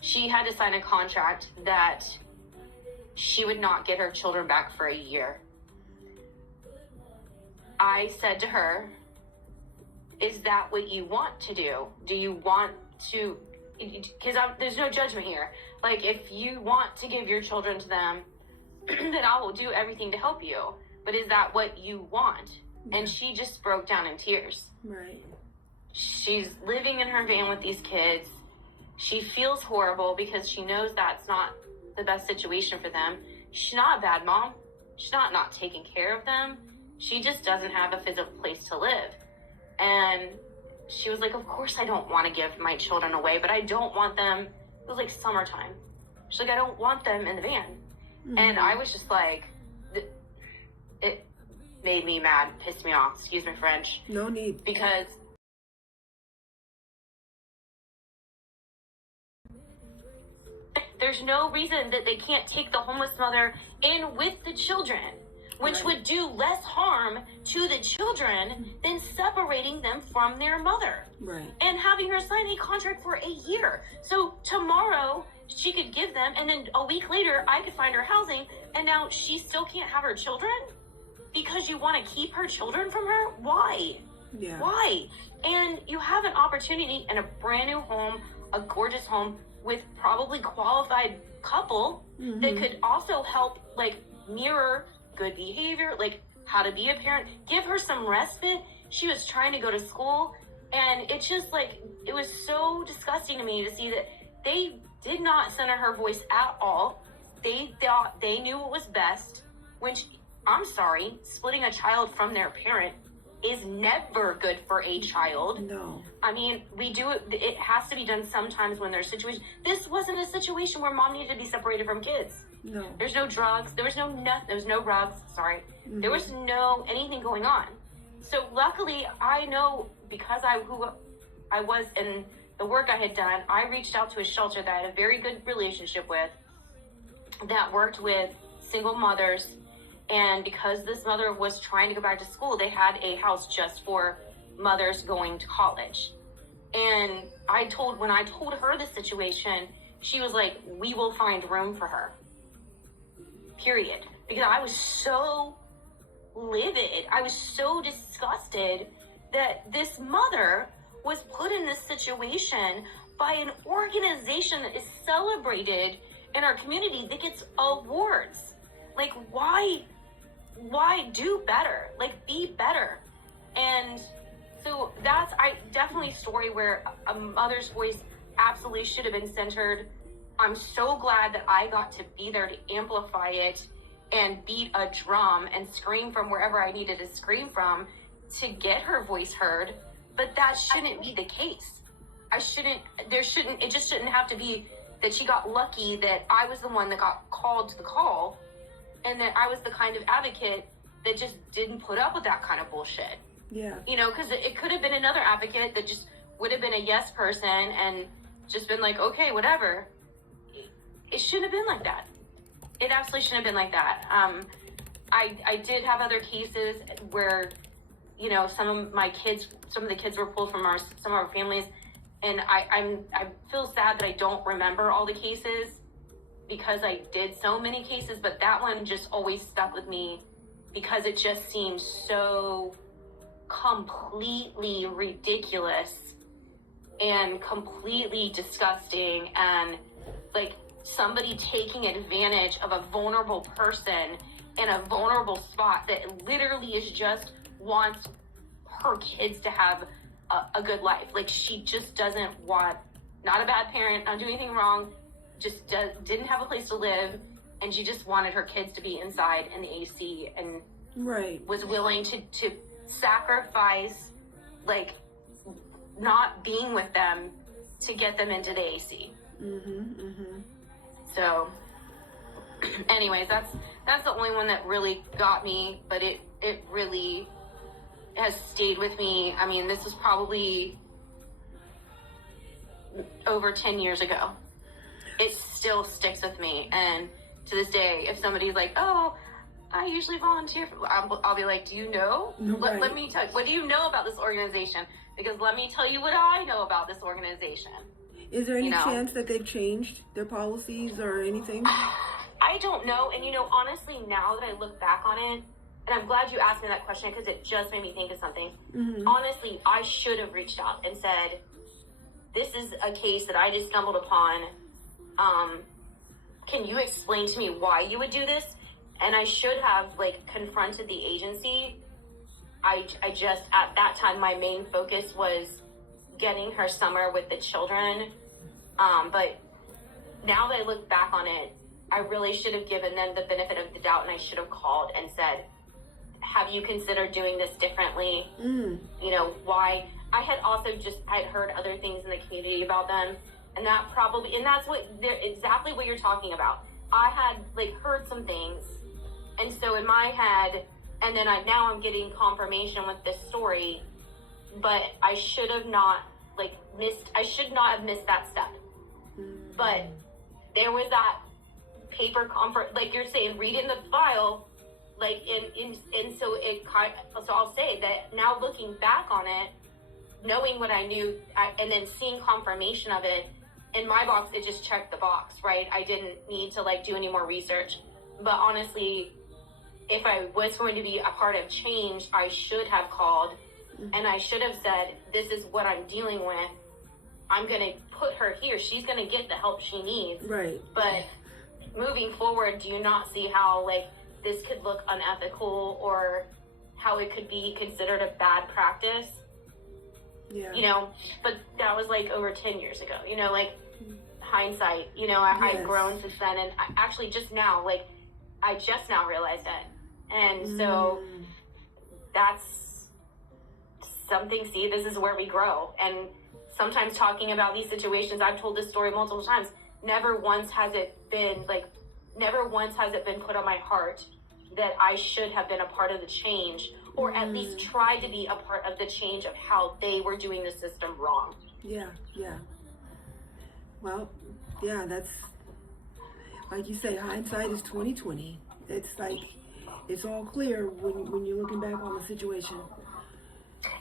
she had to sign a contract that she would not get her children back for a year. I said to her, is that what you want to do? Do you want to, because there's no judgment here. Like, if you want to give your children to them, then I will do everything to help you. But is that what you want? Yeah. And she just broke down in tears. Right. She's living in her van with these kids. She feels horrible because she knows that's not the best situation for them. She's not a bad mom. She's not taking care of them. She just doesn't have a physical place to live. And she was like, of course I don't want to give my children away, but I don't want them. It was like summertime. She's like, I don't want them in the van. And I was just like, it made me mad, pissed me off, excuse my French. No need. Because there's no reason that they can't take the homeless mother in with the children, which Right. would do less harm to the children than separating them from their mother Right. and having her sign a contract for a year. So tomorrow she could give them, and then a week later I could find her housing, and now she still can't have her children because you want to keep her children from her? Why? Yeah. Why? And you have an opportunity in a brand new home, a gorgeous home with probably qualified couple that could also help like mirror good behavior, like how to be a parent, give her some respite. She was trying to go to school, and it just like, it was so disgusting to me to see that they did not center her voice at all. They thought they knew what was best, which, I'm sorry, splitting a child from their parent is never good for a child. No. I mean, we do it, it has to be done sometimes when there's situations. This wasn't a situation where mom needed to be separated from kids. No. There's no drugs, there was no rugs, sorry. There was no anything going on. So luckily, I know, because who I was in the work I had done, I reached out to a shelter that I had a very good relationship with that worked with single mothers. And because this mother was trying to go back to school, they had a house just for mothers going to college. And when I told her the situation, she was like, we will find room for her. Period. Because I was so livid. I was so disgusted that this mother was put in this situation by an organization that is celebrated in our community that gets awards. Like, why do better? Like, be better. And so that's definitely a story where a mother's voice absolutely should have been centered. I'm so glad that I got to be there to amplify it and beat a drum and scream from wherever I needed to scream from to get her voice heard. But that shouldn't be the case. It just shouldn't have to be that she got lucky that I was the one that got called to the call, and that I was the kind of advocate that just didn't put up with that kind of bullshit. Yeah. You know, because it could have been another advocate that just would have been a yes person and just been like, okay, whatever. It shouldn't have been like that. It absolutely shouldn't have been like that. I did have other cases where, you know, some of the kids were pulled from some of our families, and I feel sad that I don't remember all the cases because I did so many cases, but that one just always stuck with me because it just seems so completely ridiculous and completely disgusting, and like somebody taking advantage of a vulnerable person in a vulnerable spot that literally is just wants her kids to have a good life. Like, she just doesn't want, not a bad parent, not doing anything wrong, just didn't have a place to live, and she just wanted her kids to be inside in the AC, and Right. was willing to sacrifice, like, not being with them to get them into the AC. So, anyways, that's the only one that really got me, but it really has stayed with me. I mean, this was probably over 10 years ago. It still sticks with me, and to this day, if somebody's like, oh, I usually volunteer I'll be like, do you know? Right. Let me tell you, what do you know about this organization? Because let me tell you what I know about this organization. Is there any You know. chance that they've changed their policies or anything? I don't know. And, you know, honestly, now that I look back on it, and I'm glad you asked me that question because it just made me think of something. Honestly, I should have reached out and said, this is a case that I just stumbled upon. Can you explain to me why you would do this? And I should have, like, confronted the agency. I just, at that time, my main focus was getting her somewhere with the children. But now that I look back on it, I really should have given them the benefit of the doubt, and I should have called and said, have you considered doing this differently? You know, why? I had heard other things in the community about them, and that's exactly what you're talking about. I had like heard some things, and so in my head, and then now I'm getting confirmation with this story, but I should not have missed that step. But there was that paper like you're saying, reading the file, like so I'll say that now looking back on it, knowing what I knew, and then seeing confirmation of it in my box, it just checked the box, right? I didn't need to like do any more research. But honestly, if I was going to be a part of change, I should have called, and I should have said, this is what I'm dealing with. I'm going to put her here. She's going to get the help she needs. Right. But moving forward, do you not see how like this could look unethical, or how it could be considered a bad practice? Yeah. You know, but that was like over 10 years ago, you know, like hindsight, you know, I've grown since then. And I actually I just now realized it. And so that's something, see, this is where we grow. And sometimes talking about these situations, I've told this story multiple times, never once has it been put on my heart that I should have been a part of the change, or at least try to be a part of the change of how they were doing the system wrong. Yeah. Well, yeah, that's like you say, hindsight is 20/20. It's like it's all clear when you're looking back on the situation.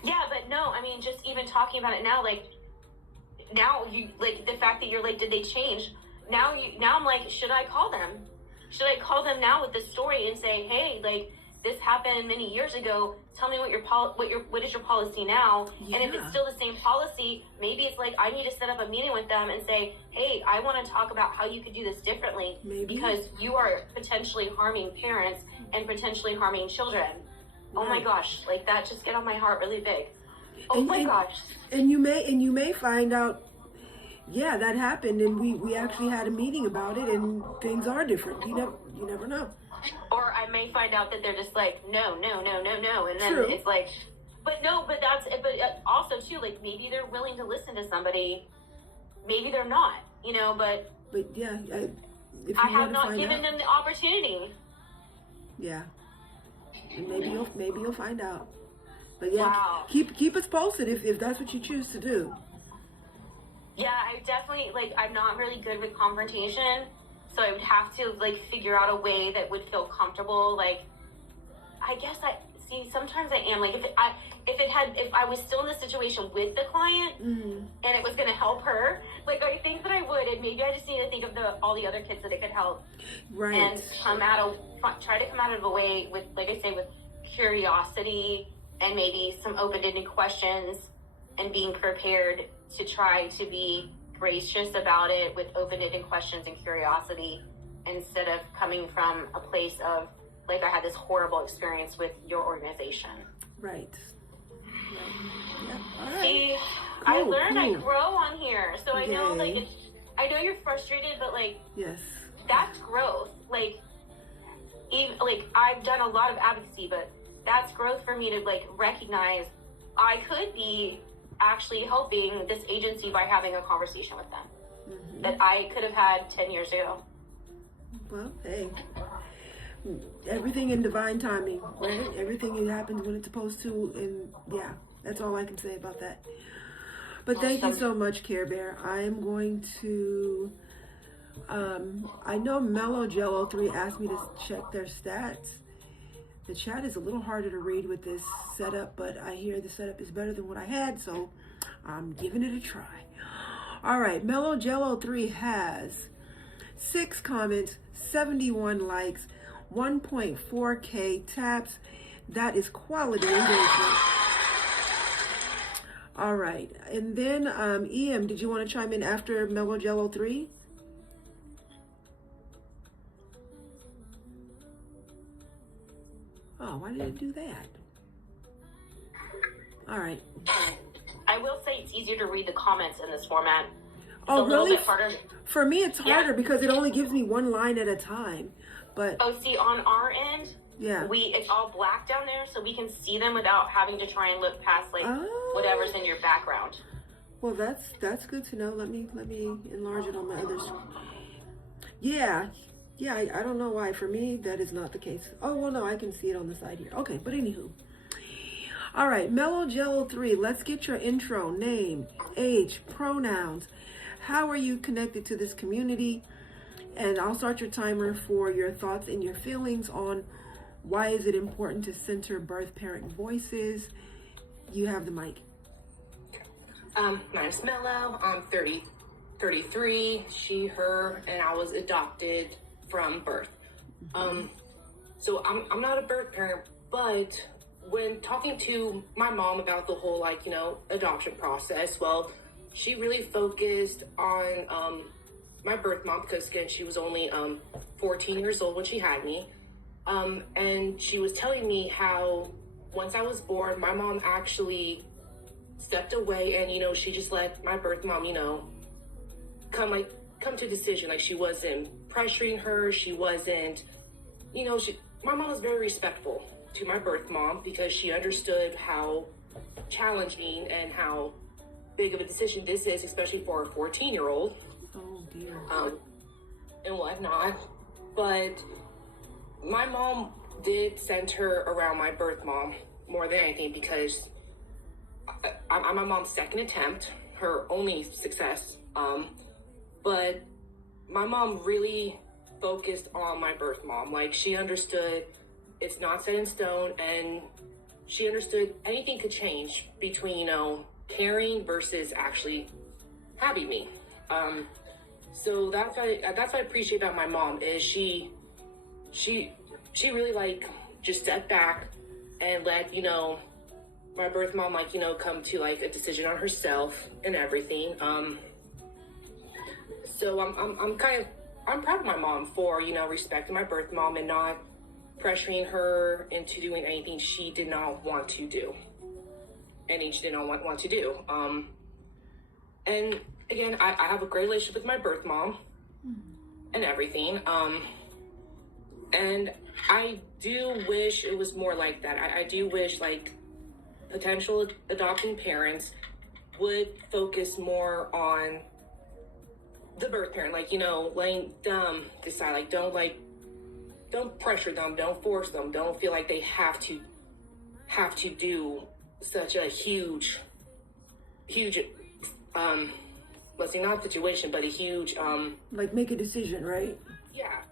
Yeah, but no, I mean, just even talking about it now, like now you like the fact that you're like, did they change? Now I'm like, should I call them? Should I call them now with this story and say, hey, like this happened many years ago. Tell me what is your policy now? Yeah. And if it's still the same policy, maybe it's like I need to set up a meeting with them and say, hey, I want to talk about how you could do this differently, because you are potentially harming parents and potentially harming children. Oh my gosh, like that just get on my heart really big. Oh my gosh. And you may find out, yeah, that happened, and we actually had a meeting about it, and things are different. You never know. Or I may find out that they're just like, no, and then True. it's like, but also too, like maybe they're willing to listen to somebody, maybe they're not, you know, but yeah, if I you have want to not find given out, them the opportunity. Yeah, and maybe you'll find out. But yeah, Wow. keep us posted if that's what you choose to do. Yeah, I definitely, like, I'm not really good with confrontation, so I would have to, like, figure out a way that would feel comfortable. Like, I guess sometimes I am, like, if I was still in the situation with the client, and it was going to help her, like, I think that I would, and maybe I just need to think of all the other kids that it could help. Right. And try to come out of a way with, like I say, with curiosity, and maybe some open-ended questions, and being prepared to try to be gracious about it with open-ended questions and curiosity, instead of coming from a place of, like, I had this horrible experience with your organization. Right. Yeah. All right. See, Cool, I learned, I cool. grow on here. So I know, like, Yay. I know you're frustrated, but, like, Yes. that's growth. Like, even, like, I've done a lot of advocacy, but that's growth for me to, like, recognize I could be actually helping this agency by having a conversation with them that I could have had 10 years ago. Well, hey, everything in divine timing, right? Everything happens when it's supposed to, and yeah, that's all I can say about that. But thank you so much, Care Bear. I am going to, I know Mellow Jello 3 asked me to check their stats. The chat is a little harder to read with this setup, but I hear the setup is better than what I had, so I'm giving it a try. All right, Mellow Jello 3 has 6 comments, 71 likes, 1.4K taps. That is quality engagement. All right, and then EM, did you want to chime in after Mellow Jello 3? Oh, why did it do that? All right. I will say it's easier to read the comments in this format. It's Oh, a little really? bit harder. For me, it's harder Yeah. because it only gives me one line at a time. But Oh, see, on our end, Yeah. It's all black down there, so we can see them without having to try and look past like Oh. whatever's in your background. Well, that's good to know. Let me enlarge it on my others. Yeah. I don't know why. For me, that is not the case. Oh well, no, I can see it on the side here. Okay, but anywho. All right, Mellow Jello 3. Let's get your intro, name, age, pronouns. How are you connected to this community? And I'll start your timer for your thoughts and your feelings on why is it important to center birth parent voices. You have the mic. My name's Mello. I'm 33, she, her, and I was adopted from birth. So I'm not a birth parent, but when talking to my mom about the whole, like, adoption process, well, she really focused on my birth mom because, again, she was only 14 years old when she had me. And she was telling me how once I was born, my mom actually stepped away and, she just let my birth mom, come to a decision. Like, she wasn't pressuring her. She wasn't, my mom was very respectful to my birth mom because she understood how challenging and how big of a decision this is, especially for a 14-year-old. Oh dear. And whatnot. But my mom did center around my birth mom more than anything because I'm my mom's second attempt, her only success. But my mom really focused on my birth mom. Like, she understood it's not set in stone, and she understood anything could change between, caring versus actually having me. So that's what I appreciate about my mom is she really, like, just stepped back and let, my birth mom, like, come to, like, a decision on herself and everything. So I'm proud of my mom for, respecting my birth mom and not pressuring her into doing anything she did not want to do. Anything she did not want to do. And again, I have a great relationship with my birth mom and everything. And I do wish it was more like that. I do wish, like, potential adopting parents would focus more on the birth parent, like, letting them decide, like, don't pressure them, don't force them, don't feel like they have to do such a huge, let's say not situation, but a huge, like, make a decision, right?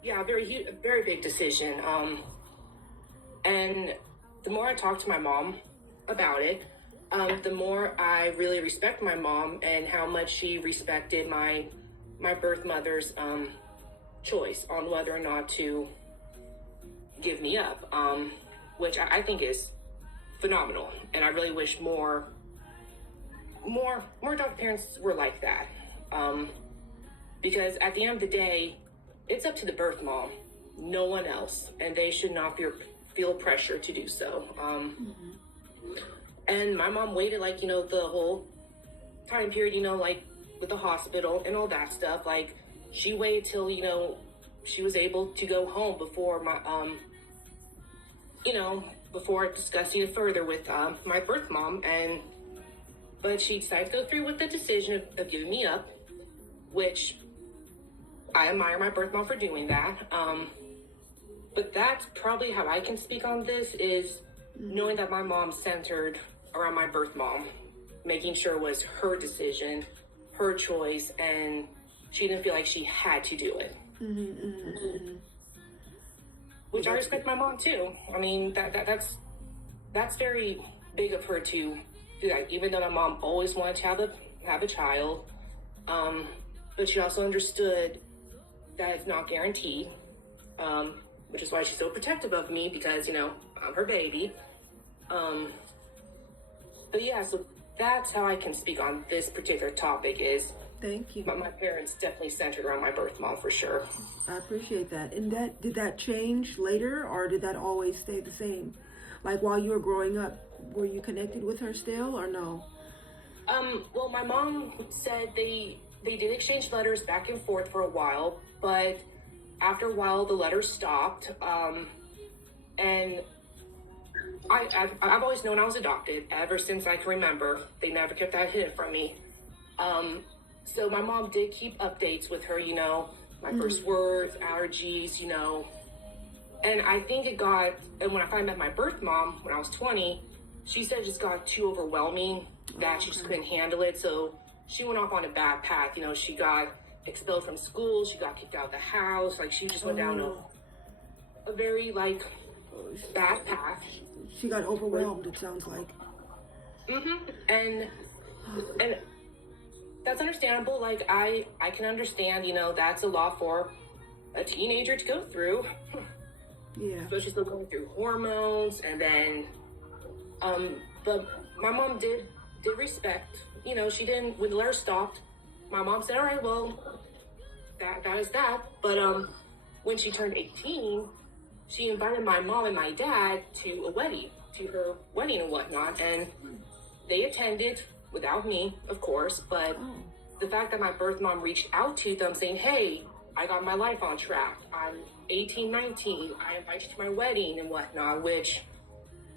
Yeah, very big decision. And the more I talk to my mom about it, the more I really respect my mom and how much she respected my birth mother's choice on whether or not to give me up, which I think is phenomenal. And I really wish more adopted parents were like that, because at the end of the day, it's up to the birth mom, no one else, and they should not feel pressure to do so. And my mom waited, like, the whole time period, like, with the hospital and all that stuff. Like, she waited till, she was able to go home before before discussing it further with my birth mom. But she decided to go through with the decision of giving me up, which I admire my birth mom for doing that. But that's probably how I can speak on this, is knowing that my mom centered around my birth mom, making sure it was her decision, her choice, and she didn't feel like she had to do it. Which I respect my mom too. I mean, that's very big of her to do that, even though my mom always wanted to have a child. But she also understood that it's not guaranteed, which is why she's so protective of me, because, I'm her baby. But yeah, so that's how I can speak on this particular topic is, Thank you. my parents definitely centered around my birth mom for sure. I appreciate that. And did that change later, or did that always stay the same? Like, while you were growing up, were you connected with her still, or no? Well, my mom said they did exchange letters back and forth for a while, but after a while the letters stopped. And I've always known I was adopted ever since I can remember. They never kept that hidden from me. So my mom did keep updates with her, you know, my first words, allergies, you know. And I think and when I finally met my birth mom when I was 20, she said it just got too overwhelming, that she just couldn't handle it. So she went off on a bad path. You know, she got expelled from school. She got kicked out of the house. Like, she just went down a very, like, bad path. She got overwhelmed, it sounds like. And that's understandable. Like, I can understand, you know, that's a lot for a teenager to go through. Yeah. So she's still going through hormones, and then, but my mom did respect, you know, she didn't, when the letter stopped, my mom said, all right, well, that is that. But, when she turned 18, she invited my mom and my dad to a wedding, to her wedding and whatnot, and they attended without me, of course, but the fact that my birth mom reached out to them saying, hey, I got my life on track, I'm 18, 19, I invite you to my wedding and whatnot,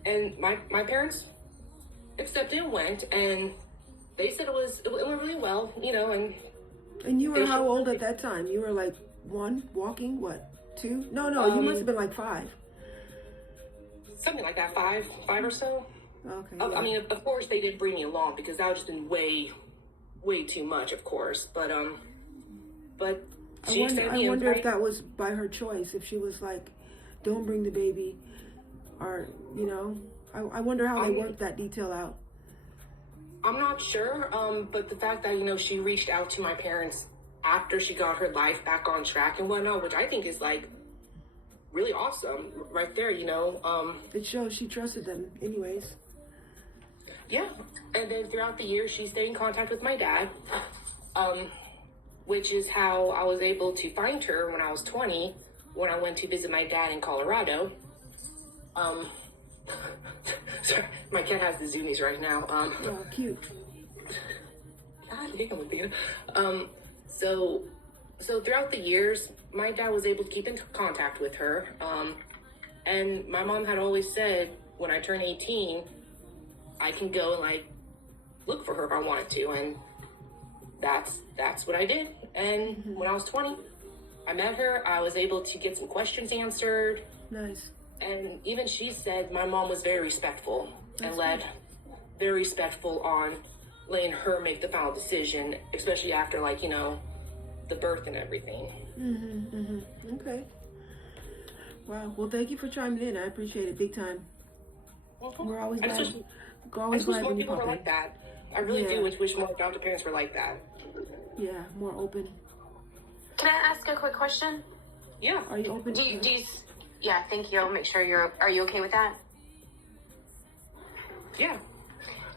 and my parents accepted and went, and they said it went really well, you know, And you were how old at that time? You were like 1, walking, what, 2? No, you must have been like 5. Something like that, five or so. Okay. I mean, of course they did bring me along, because that would just been way too much, of course, but she I wonder if that was by her choice, if she was like, don't bring the baby, or, you know, I wonder how they worked that detail out. I'm not sure, but the fact that, you know, she reached out to my parents after she got her life back on track and whatnot, which I think is, like, really awesome right there, you know. It shows she trusted them anyways. Yeah, and then throughout the years, she stayed in contact with my dad, which is how I was able to find her when I was 20, when I went to visit my dad in Colorado. Sorry, my cat has the zoomies right now. Oh, cute. God damn, so throughout the years, my dad was able to keep in contact with her. And my mom had always said, when I turn 18, I can go and, like, look for her if I wanted to. And that's what I did. And when I was 20, I met her. I was able to get some questions answered. Nice. And even she said my mom was very respectful and very respectful on letting her make the final decision, especially after, like, you know, the birth and everything. Okay. Wow. Well, thank you for chiming in. I appreciate it big time. We're always glad. I just Always wish glad more when you people pop were in. like that. I really do wish more adopted parents were like that. Yeah, more open. Can I ask a quick question? Yeah. Are you open? Yeah, thank you. I'll make sure are you okay with that? Yeah.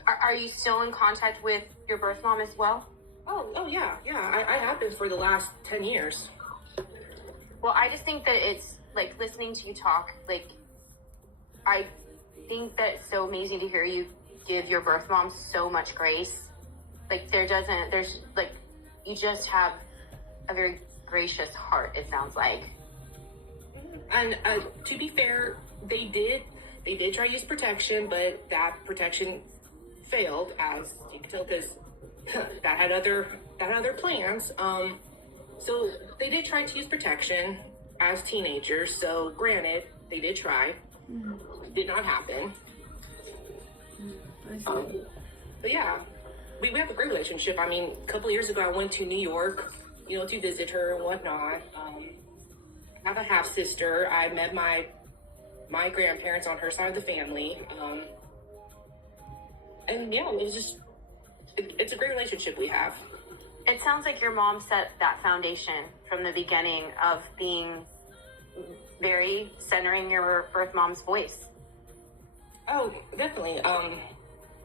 Are you still in contact with your birth mom as well? Oh yeah. I have been for the last 10 years. Well, I just think that it's, like, listening to you talk, like, I think that it's so amazing to hear you give your birth mom so much grace. Like, you just have a very gracious heart, it sounds like. And to be fair, they did try to use protection, but that protection failed, as you can tell, because that had other plans. So they did try to use protection as teenagers. So granted, they did try. Did not happen. I see. But yeah, we have a great relationship. I mean, a couple of years ago, I went to New York, you know, to visit her and whatnot. I have a half sister. I met my grandparents on her side of the family. And yeah, it's a great relationship we have. It sounds like your mom set that foundation from the beginning of being very centering your birth mom's voice. Oh, definitely.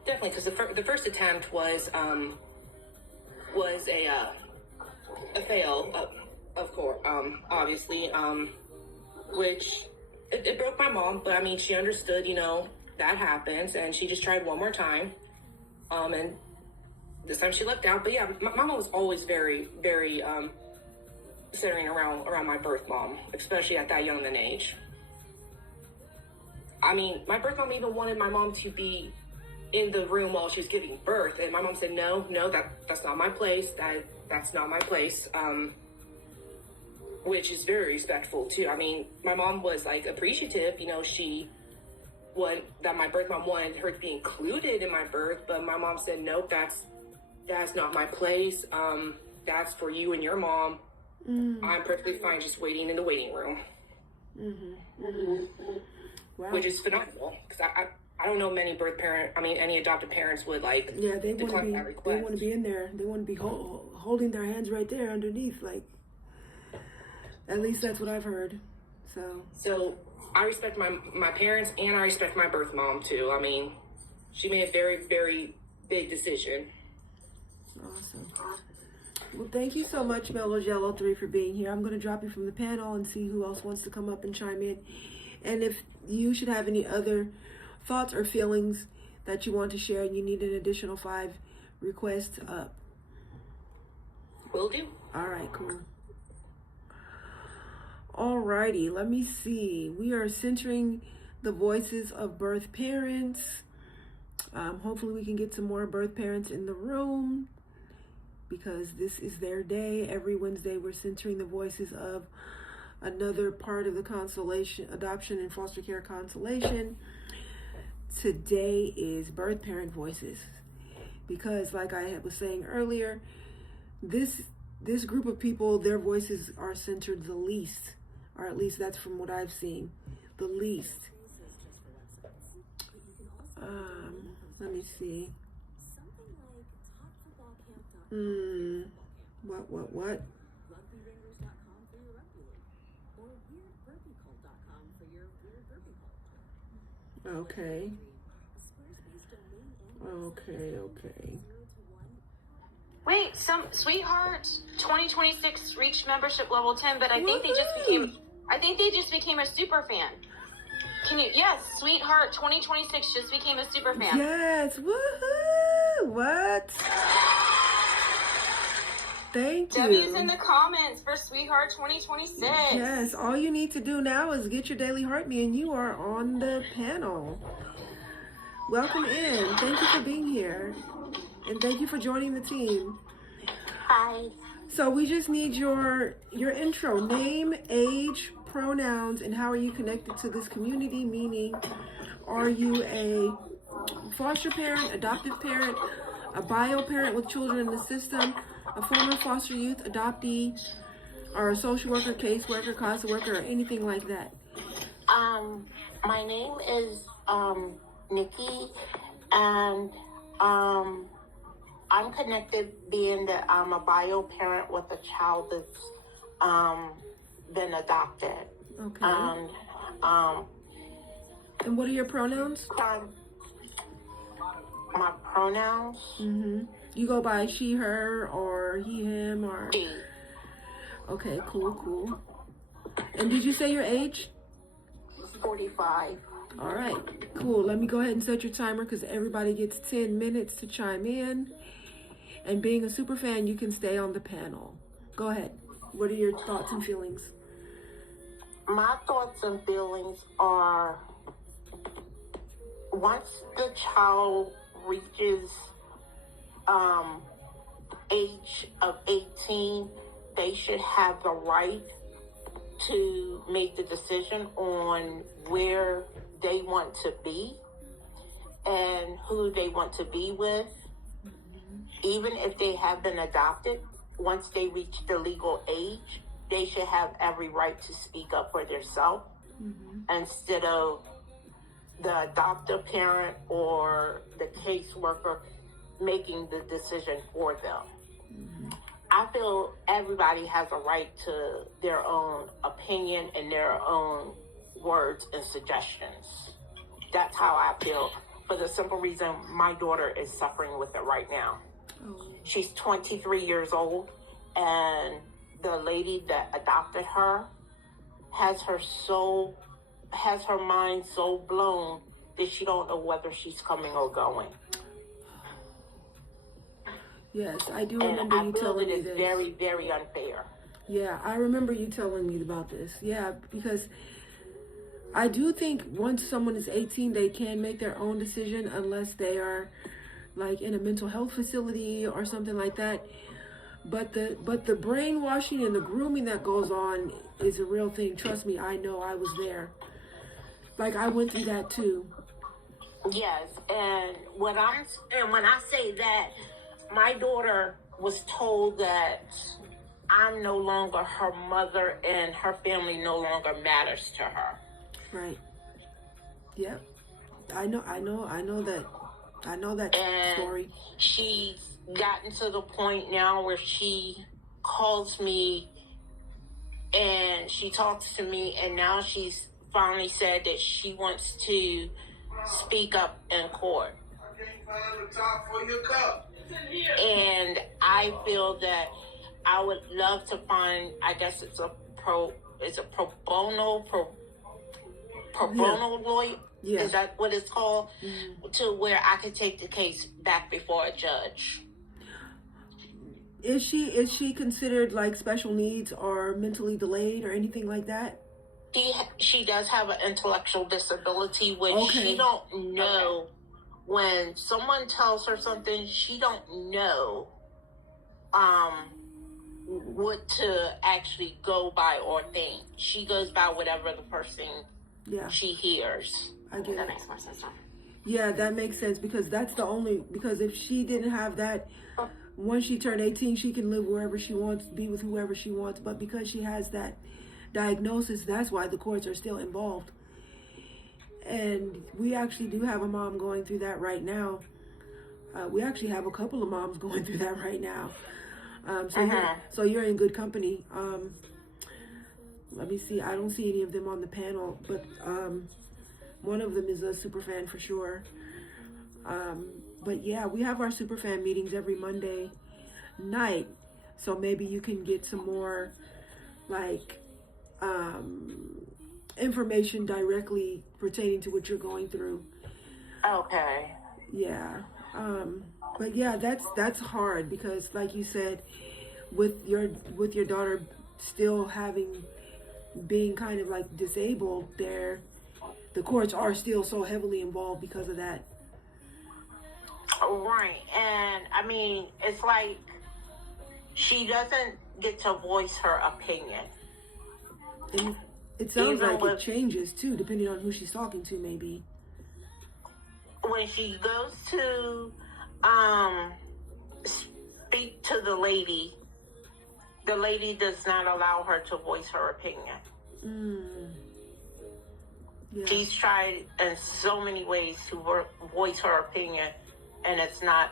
Definitely, because the first attempt was a fail, of course, obviously, which it broke my mom, but I mean, she understood, you know, that happens, and she just tried one more time, and this time she lucked out. But yeah, my mom was always very, very centering around my birth mom, especially at that young an age. I mean, my birth mom even wanted my mom to be in the room while she was giving birth, and my mom said, no, that's not my place. That's not my place. Which is very respectful too. I mean, my mom was like appreciative, you know, that my birth mom wanted her to be included in my birth, but my mom said, nope, that's not my place. That's for you and your mom. I'm perfectly fine just waiting in the waiting room. Wow. Which is phenomenal, because I don't know many any adoptive parents would like Yeah, they want decline to that be. request. They want to be in there. They want to be holding their hands right there underneath. Like, at least that's what I've heard. So I respect my parents, and I respect my birth mom too. I mean, she made a very, very big decision. Awesome. Well, thank you so much, Mellow Jello 3, for being here. I'm going to drop you from the panel and see who else wants to come up and chime in. And if you should have any other thoughts or feelings that you want to share and you need an additional 5 requests up. Will do. All right, cool. Alrighty, let me see. We are centering the voices of birth parents. Hopefully we can get some more birth parents in the room, because this is their day. Every Wednesday we're centering the voices of another part of the constellation, adoption and foster care constellation. Today is birth parent voices, because like I was saying earlier, this group of people, their voices are centered the least, or at least that's from what I've seen, the least. Let me see. What? Okay. Wait, Sweetheart 2026 reached membership level 10, but I think they just became a super fan. Yes, Sweetheart 2026 just became a super fan. Yes, woohoo! What? Thank you. W's in the comments for Sweetheart 2026. Yes, all you need to do now is get your daily heart me, and you are on the panel. Welcome in. Thank you for being here, and thank you for joining the team. Hi. So we just need your intro, name, age, pronouns, and how are you connected to this community? Meaning, are you a foster parent, adoptive parent, a bio parent with children in the system, a former foster youth adoptee, or a social worker, caseworker, CASA worker, or anything like that? My name is Nikki, and I'm connected being that I'm a bio parent with a child that's been adopted. Okay. And what are your pronouns? My pronouns? You go by she, her, or he, him, or... She. Okay, cool. And did you say your age? 45. All right, cool. Let me go ahead and set your timer, because everybody gets 10 minutes to chime in. And being a super fan, you can stay on the panel. Go ahead. What are your thoughts and feelings? My thoughts and feelings are, once the child reaches age of 18, they should have the right to make the decision on where they want to be and who they want to be with. Even if they have been adopted, once they reach the legal age, they should have every right to speak up for themselves instead of the adoptive parent or the caseworker making the decision for them. I feel everybody has a right to their own opinion and their own words and suggestions. That's how I feel, for the simple reason my daughter is suffering with it right now. She's 23 years old, and the lady that adopted her has her mind so blown that she don't know whether she's coming or going. Yes, I do And remember I you feel telling that me it's this. very, very unfair. Yeah, I remember you telling me about this. Yeah, because I do think once someone is 18, they can make their own decision unless they are like in a mental health facility or something like that. But the brainwashing and the grooming that goes on is a real thing. Trust me, I know, I was there. Like, I went through that too. Yes, and when I say that, my daughter was told that I'm no longer her mother and her family no longer matters to her. Right. Yep. I know that And story. she's gotten to the point now where she calls me and she talks to me, and now she's finally said that she wants to speak up in court. And I feel that I would love to find, I guess it's a pro bono lawyer. Yeah. Is that what it's called? To where I could take the case back before a judge. Is she considered like special needs or mentally delayed or anything like that? She does have an intellectual disability, which Okay. she don't know. When someone tells her something, she don't know what to actually go by or think. She goes by whatever the person she hears. I get That it. makes more sense now. Yeah, that makes sense because because if she didn't have that, once she turned 18, she can live wherever she wants, be with whoever she wants. But because she has that diagnosis, that's why the courts are still involved. And we actually do have a mom going through that right now. We actually have a couple of moms going through that right now. So you're in good company. Let me see. I don't see any of them on the panel, but one of them is a super fan for sure. But yeah, we have our super fan meetings every Monday night. So maybe you can get some more like information directly pertaining to what you're going through. Okay. Yeah. But yeah, that's hard because like you said, with your daughter still being kind of like disabled there, the courts are still so heavily involved because of that. Right. And I mean, it's like she doesn't get to voice her opinion. And it sounds Even like with- it changes too, depending on who she's talking to, maybe. When she goes to speak to the lady does not allow her to voice her opinion. Yeah. She's tried in so many ways to voice her opinion, and it's not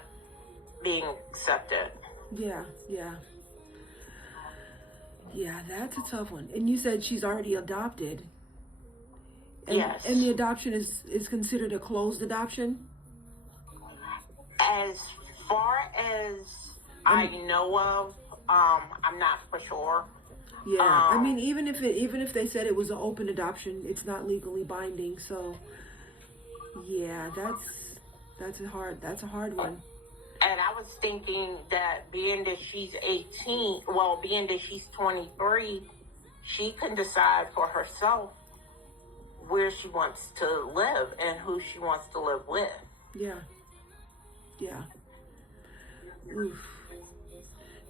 being accepted. Yeah. Yeah, that's a tough one. And you said she's already adopted. And, Yes. And the adoption is considered a closed adoption? As far as I know of, I'm not for sure. Yeah. I mean, even if they said it was an open adoption, it's not legally binding. So, yeah, that's a hard one. And I was thinking that being that she's 18, being that she's 23, she can decide for herself where she wants to live and who she wants to live with. Yeah. Oof.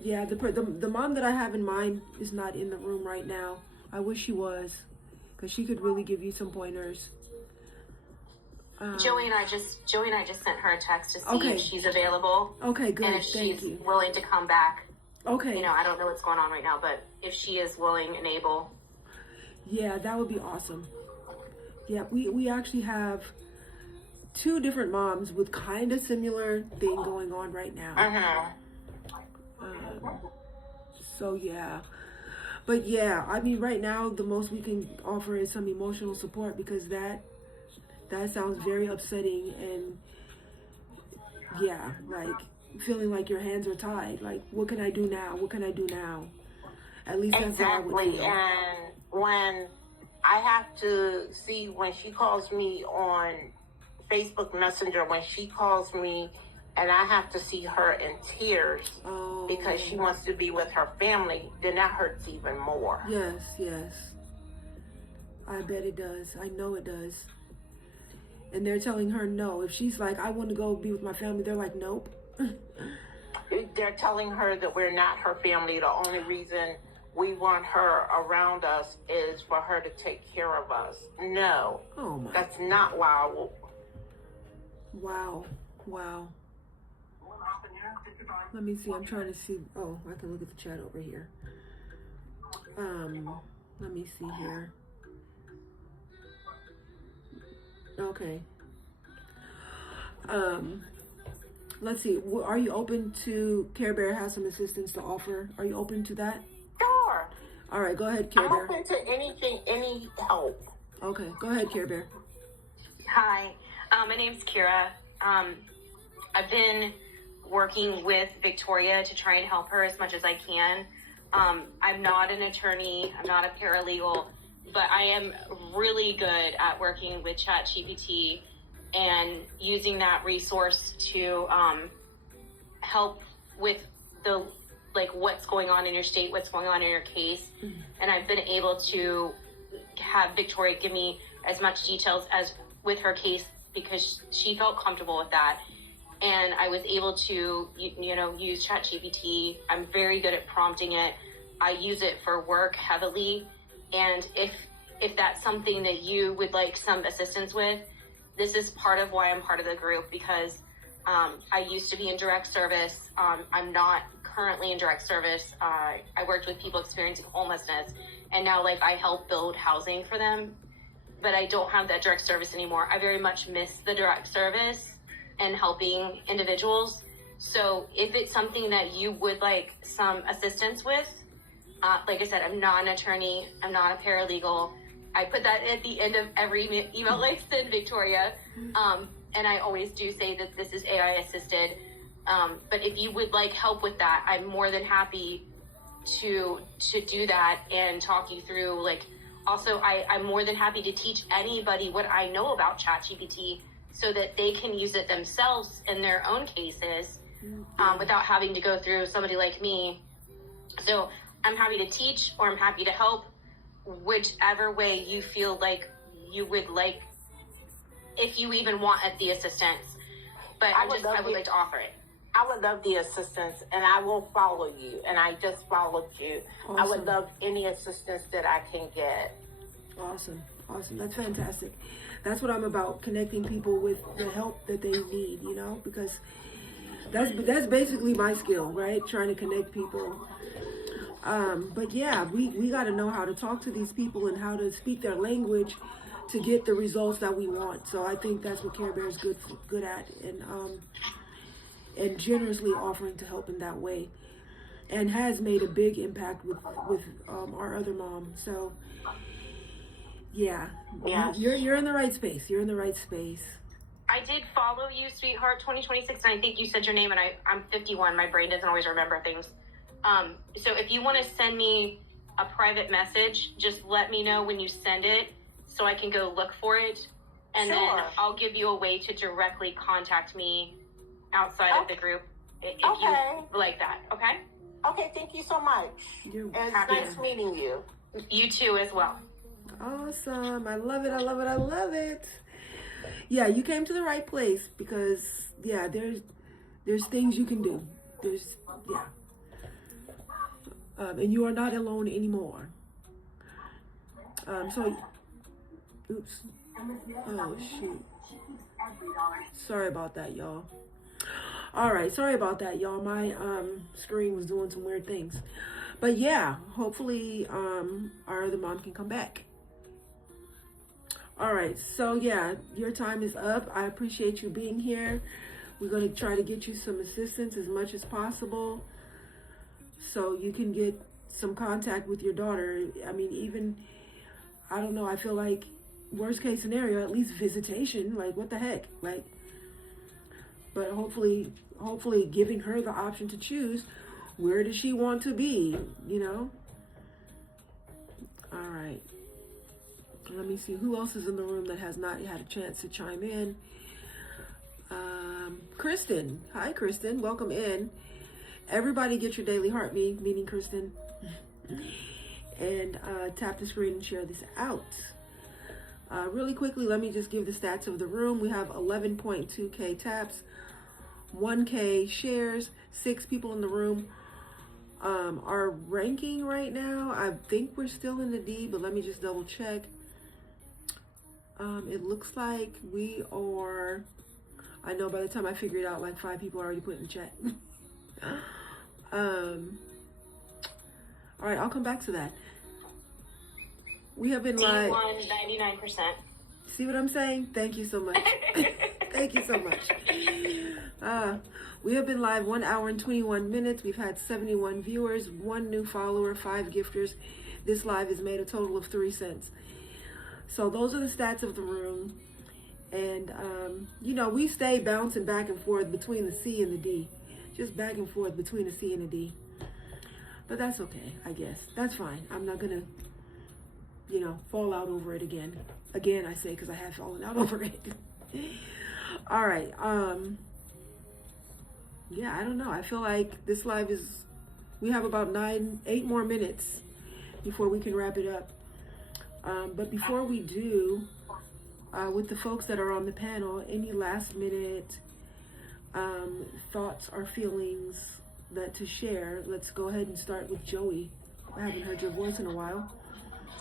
Yeah, the mom that I have in mind is not in the room right now. I wish she was, because she could really give you some pointers. Joey and I just sent her a text to see Okay. if she's available. Okay, good. And if Thank she's you. willing to come back. Okay. I don't know what's going on right now, but if she is willing and able. Yeah, that would be awesome. Yeah, we actually have 2 different moms with kind of similar thing going on right now. So yeah. But yeah, I mean right now the most we can offer is some emotional support because that sounds very upsetting and yeah, like feeling like your hands are tied. Like what can I do now? What can I do now? At least that's how I would Exactly. feel. And when I have to see when she calls me on Facebook Messenger, when she calls me and I have to see her in tears because she wants to be with her family, then that hurts even more. Yes. I bet it does. I know it does. And they're telling her no. If she's like, I want to go be with my family, they're like, nope. They're telling her that we're not her family. The only reason we want her around us is for her to take care of us. No, Oh my. that's not why. Wow. Wow. Let me see. I'm trying to see. Oh, I can look at the chat over here. Let me see here. Okay. Let's see. Are you open to Care Bear has some assistance to offer? Are you open to that? Sure. All right, go ahead, Care I'm Bear. open to anything, any help. Okay, go ahead, Care Bear. Hi, my name's Kira. I've been working with Victoria to try and help her as much as I can. I'm not an attorney, I'm not a paralegal, but I am really good at working with ChatGPT and using that resource to help with the what's going on in your state, what's going on in your case. And I've been able to have Victoria give me as much details as with her case because she felt comfortable with that. And I was able to, use ChatGPT. I'm very good at prompting it. I use it for work heavily. And if that's something that you would like some assistance with, this is part of why I'm part of the group, because I used to be in direct service. I'm not currently in direct service. I worked with people experiencing homelessness, and now I help build housing for them, but I don't have that direct service anymore. I very much miss the direct service and helping individuals. So if it's something that you would like some assistance with, like I said, I'm not an attorney, I'm not a paralegal. I put that at the end of every email I send Victoria. And I always do say that this is AI assisted. But if you would like help with that, I'm more than happy to do that and talk you through. Also, I'm more than happy to teach anybody what I know about ChatGPT so that they can use it themselves in their own cases without having to go through somebody like me. So I'm happy to teach, or I'm happy to help, whichever way you feel like you would like, if you even want the assistance. But I would like to offer it. I would love the assistance, and I will follow you, and I just followed you. Awesome. I would love any assistance that I can get. Awesome. That's fantastic. That's what I'm about, connecting people with the help that they need, because that's basically my skill, right? Trying to connect people. But yeah, we got to know how to talk to these people and how to speak their language to get the results that we want. So I think that's what Care Bear is good at, and generously offering to help in that way, and has made a big impact with our other mom. So yeah, you're in the right space. You're in the right space. I did follow you, sweetheart, 2026, and I think you said your name, and I'm 51. My brain doesn't always remember things. So if you want to send me a private message, just let me know when you send it so I can go look for it. And Sure. then I'll give you a way to directly contact me outside of the group if Okay. you like that. Okay? Okay, thank you so much. You're And it's happy. nice meeting you. You too as well. Awesome. I love it. I love it. I love it. Yeah, you came to the right place, because there's things you can do. And you are not alone anymore. Oops. Oh shoot. Sorry about that, y'all. All right, sorry about that, y'all. My screen was doing some weird things. But yeah, hopefully our other mom can come back. All right, so yeah, your time is up. I appreciate you being here. We're going to try to get you some assistance as much as possible so you can get some contact with your daughter. I mean, even, I don't know, I feel like worst case scenario, at least visitation. What the heck? But hopefully giving her the option to choose, where does she want to be, All right. Let me see who else is in the room that has not had a chance to chime in. Kristen. Hi, Kristen. Welcome in. Everybody get your daily heartbeat, meaning Kristen. And tap the screen and share this out. Really quickly, let me just give the stats of the room. We have 11.2K taps, 1K shares, 6 people in the room. Our ranking right now, I think we're still in the D, but let me just double check. It looks like we are, I know by the time I figure it out, like 5 people already put in the chat. All right, I'll come back to that. We have been live. D1 99%. See what I'm saying? Thank you so much. Thank you so much. We have been live 1 hour and 21 minutes. We've had 71 viewers, 1 new follower, 5 gifters. This live has made a total of 3 cents. So those are the stats of the room. And, you know, we stay bouncing back and forth between the C and the D. Just back and forth between the C and the D. But that's okay, I guess. That's fine. I'm not going to, you know, fall out over it again. Again, I say, because I have fallen out over it. All right. Yeah, I don't know. I feel like this live is, we have about 8 more minutes before we can wrap it up. But before we do, with the folks that are on the panel, any last minute thoughts or feelings that to share? Let's go ahead and start with Joey. I haven't heard your voice in a while.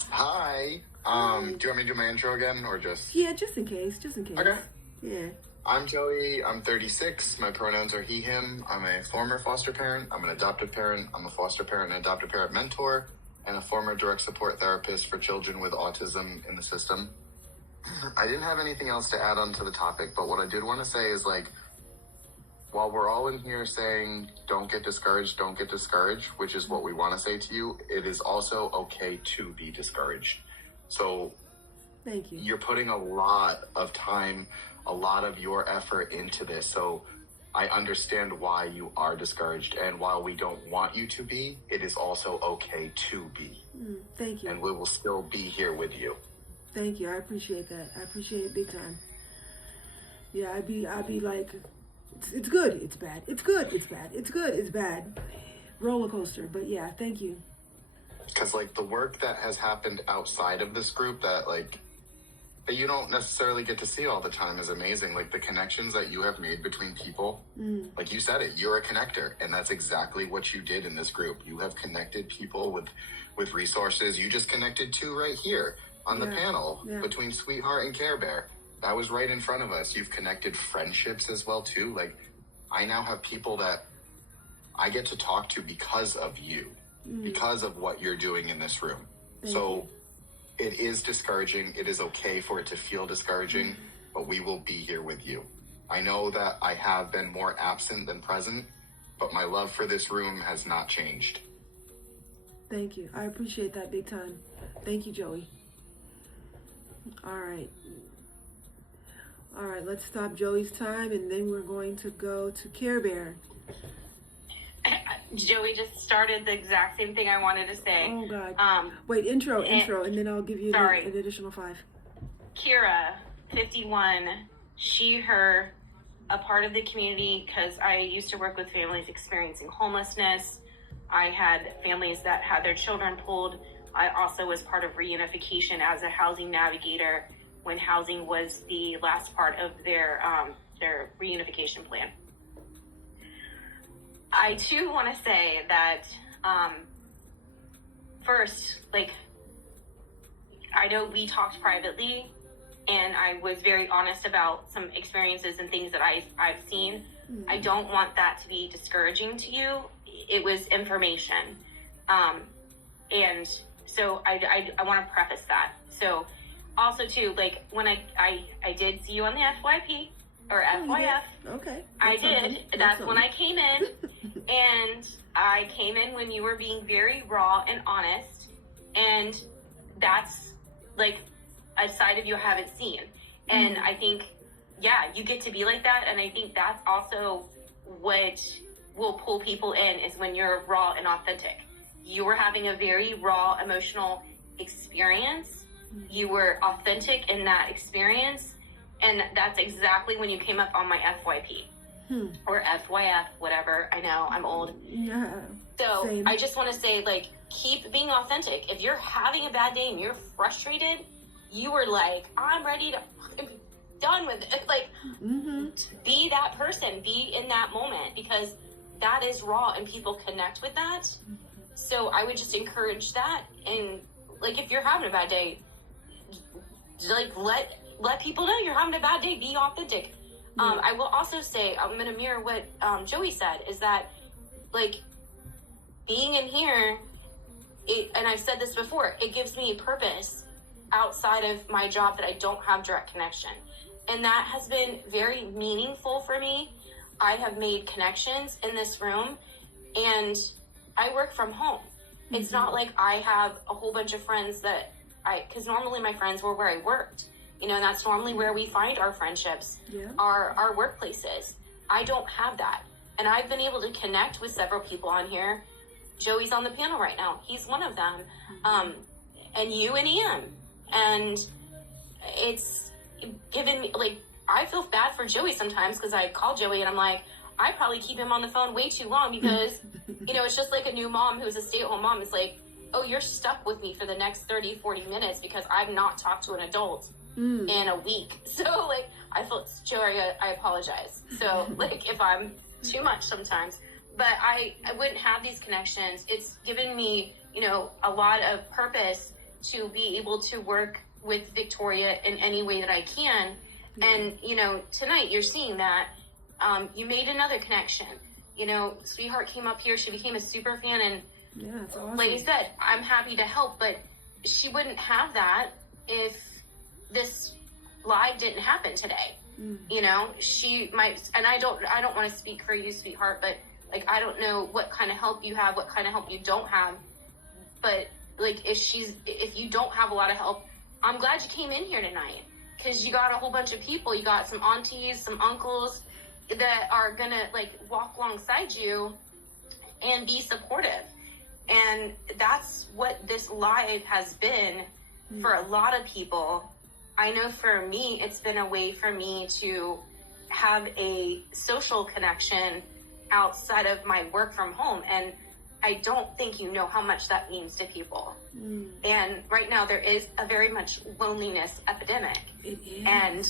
Hi. Do you want me to do my intro again, or just? Yeah, just in case. Okay. Yeah. I'm Joey. I'm 36. My pronouns are he, him. I'm a former foster parent. I'm an adoptive parent. I'm a foster parent and adoptive parent mentor, and a former direct support therapist for children with autism in the system. I didn't have anything else to add on to the topic, but what I did want to say is, like, while we're all in here saying, don't get discouraged, which is what we want to say to you, it is also okay to be discouraged. So thank you. You're putting a lot of time, a lot of your effort into this. So I understand why you are discouraged. And while we don't want you to be, it is also okay to be. Thank you. And we will still be here with you. Thank you. I appreciate that. I appreciate it big time. Yeah, I'd be like, it's good, it's bad. It's good, it's bad. It's good, it's bad. Roller coaster. But yeah, thank you. Because, like, the work that has happened outside of this group that, like, that you don't necessarily get to see all the time is amazing. Like, the connections that you have made between people, like you said it, you're a connector, and that's exactly what you did in this group. You have connected people with resources. You just connected 2 right here on the panel between Sweetheart and Care Bear. That was right in front of us. You've connected friendships as well, too. Like, I now have people that I get to talk to because of you, because of what you're doing in this room. So it is discouraging. It is okay for it to feel discouraging, but we will be here with you. I know that I have been more absent than present, but my love for this room has not changed. Thank you. I appreciate that big time. Thank you, Joey. All right, let's stop Joey's time, and then we're going to go to Care Bear. Joey just started the exact same thing I wanted to say. Oh, God. Wait, intro, and then I'll give you an additional 5. Kira, 51, she, her, a part of the community, because I used to work with families experiencing homelessness. I had families that had their children pulled. I also was part of reunification as a housing navigator when housing was the last part of their reunification plan. I too want to say that first, like, I know we talked privately, and I was very honest about some experiences and things that I've seen. I don't want that to be discouraging to you. It was information, and so I want to preface that. So also too, like, when I did see you on the FYP or FYF. Okay. I did. That's when I came in. And I came in when you were being very raw and honest. And that's, like, a side of you I haven't seen. And I think, yeah, you get to be like that. And I think that's also what will pull people in, is when you're raw and authentic. You were having a very raw emotional experience. You were authentic in that experience. And that's exactly when you came up on my FYP. Or FYF, whatever. I know, I'm old. Yeah. So Same. I just want to say, like, keep being authentic. If you're having a bad day and you're frustrated, you were like, I'm ready to fucking be done with it. Like, be that person, be in that moment, because that is raw and people connect with that. So I would just encourage that. And like, if you're having a bad day, like let people know you're having a bad day. Be authentic. I will also say, I'm going to mirror what Joey said, is that like being in here, and I've said this before, it gives me purpose outside of my job that I don't have direct connection. And that has been very meaningful for me. I have made connections in this room, and I work from home. It's not like I have a whole bunch of friends that because normally my friends were where I worked. You know, and that's normally where we find our friendships, our workplaces. I don't have that. And I've been able to connect with several people on here. Joey's on the panel right now. He's one of them. And you and Ian. And it's given me, like, I feel bad for Joey sometimes because I call Joey and I'm like, I probably keep him on the phone way too long because, you know, it's just like a new mom who's a stay-at-home mom. It's like, oh, you're stuck with me for the next 30, 40 minutes because I've not talked to an adult in a week. So, like, I feel, Joey, I apologize. So, like, if I'm too much sometimes. But I wouldn't have these connections. It's given me, you know, a lot of purpose to be able to work with Victoria in any way that I can. And, you know, tonight you're seeing that. You made another connection. You know, Sweetheart came up here. She became a super fan. And Yeah, it's awesome. like I said, I'm happy to help. But she wouldn't have that if this live didn't happen today. You know, she might, and I don't want to speak for you, Sweetheart, but like, I don't know what kind of help you have, what kind of help you don't have. But like, if you don't have a lot of help, I'm glad you came in here tonight because you got a whole bunch of people. You got some aunties, some uncles that are gonna like walk alongside you and be supportive. And that's what this live has been for a lot of people. I know for me, it's been a way for me to have a social connection outside of my work from home. And I don't think you know how much that means to people. And right now there is a very much loneliness epidemic. It is. And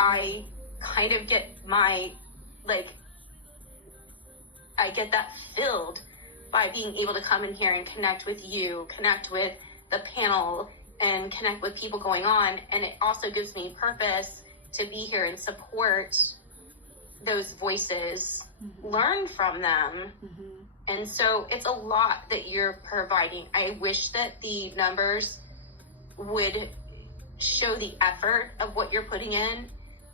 I kind of get my, like, I get that filled by being able to come in here and connect with you, connect with the panel, and connect with people going on. And it also gives me purpose to be here and support those voices, learn from them. And so it's a lot that you're providing. I wish that the numbers would show the effort of what you're putting in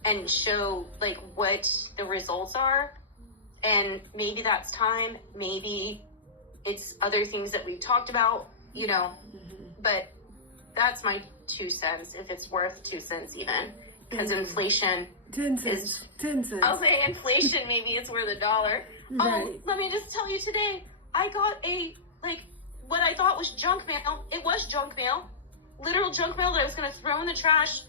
and show like what the results are. And maybe that's time, maybe it's other things that we've talked about, you know, but that's my 2 cents, if it's worth 2 cents even, because inflation 10 cents. 10 cents. I'll say inflation, maybe it's worth $1. Right. Oh, let me just tell you today, I got what I thought was junk mail. It was junk mail, literal junk mail that I was going to throw in the trash.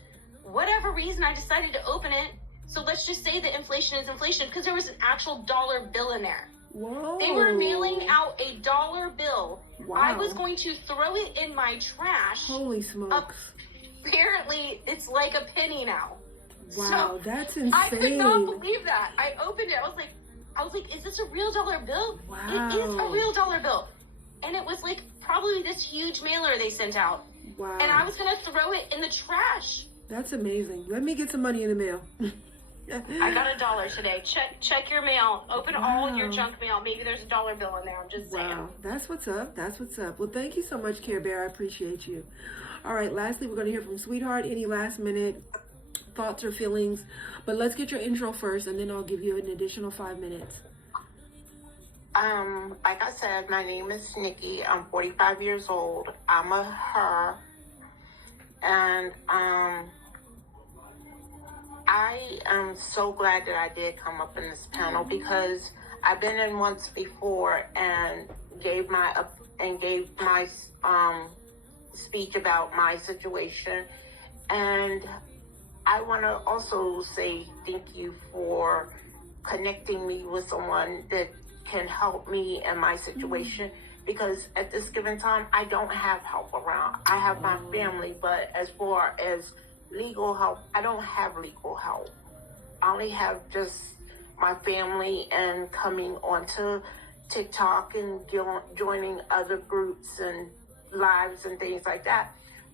Whatever reason, I decided to open it. So let's just say that inflation is inflation because there was an actual dollar bill in there. Whoa. They were mailing out a dollar bill. Wow. I was going to throw it in my trash. Holy smokes. Apparently, it's like a penny now. Wow, So, that's insane. I could not believe that. I opened it. I was like, is this a real dollar bill? Wow. It is a real dollar bill. And it was like probably this huge mailer they sent out. Wow. And I was going to throw it in the trash. That's amazing. Let me get some money in the mail. I got $1 today. Check your mail. Open all your junk mail. Maybe there's a dollar bill in there. I'm just saying. Wow, that's what's up. That's what's up. Well, thank you so much, Care Bear. I appreciate you. All right, lastly, we're going to hear from Sweetheart. Any last minute thoughts or feelings? But let's get your intro first, and then I'll give you an additional 5 minutes. Like I said, my name is Nikki. I'm 45 years old. I'm a her. And, I am so glad that I did come up in this panel because I've been in once before and gave my speech about my situation. And I want to also say thank you for connecting me with someone that can help me in my situation because at this given time, I don't have help around. I have my family, but as far as legal help, I don't have legal help. I only have just my family and coming onto TikTok and joining other groups and lives and things like that.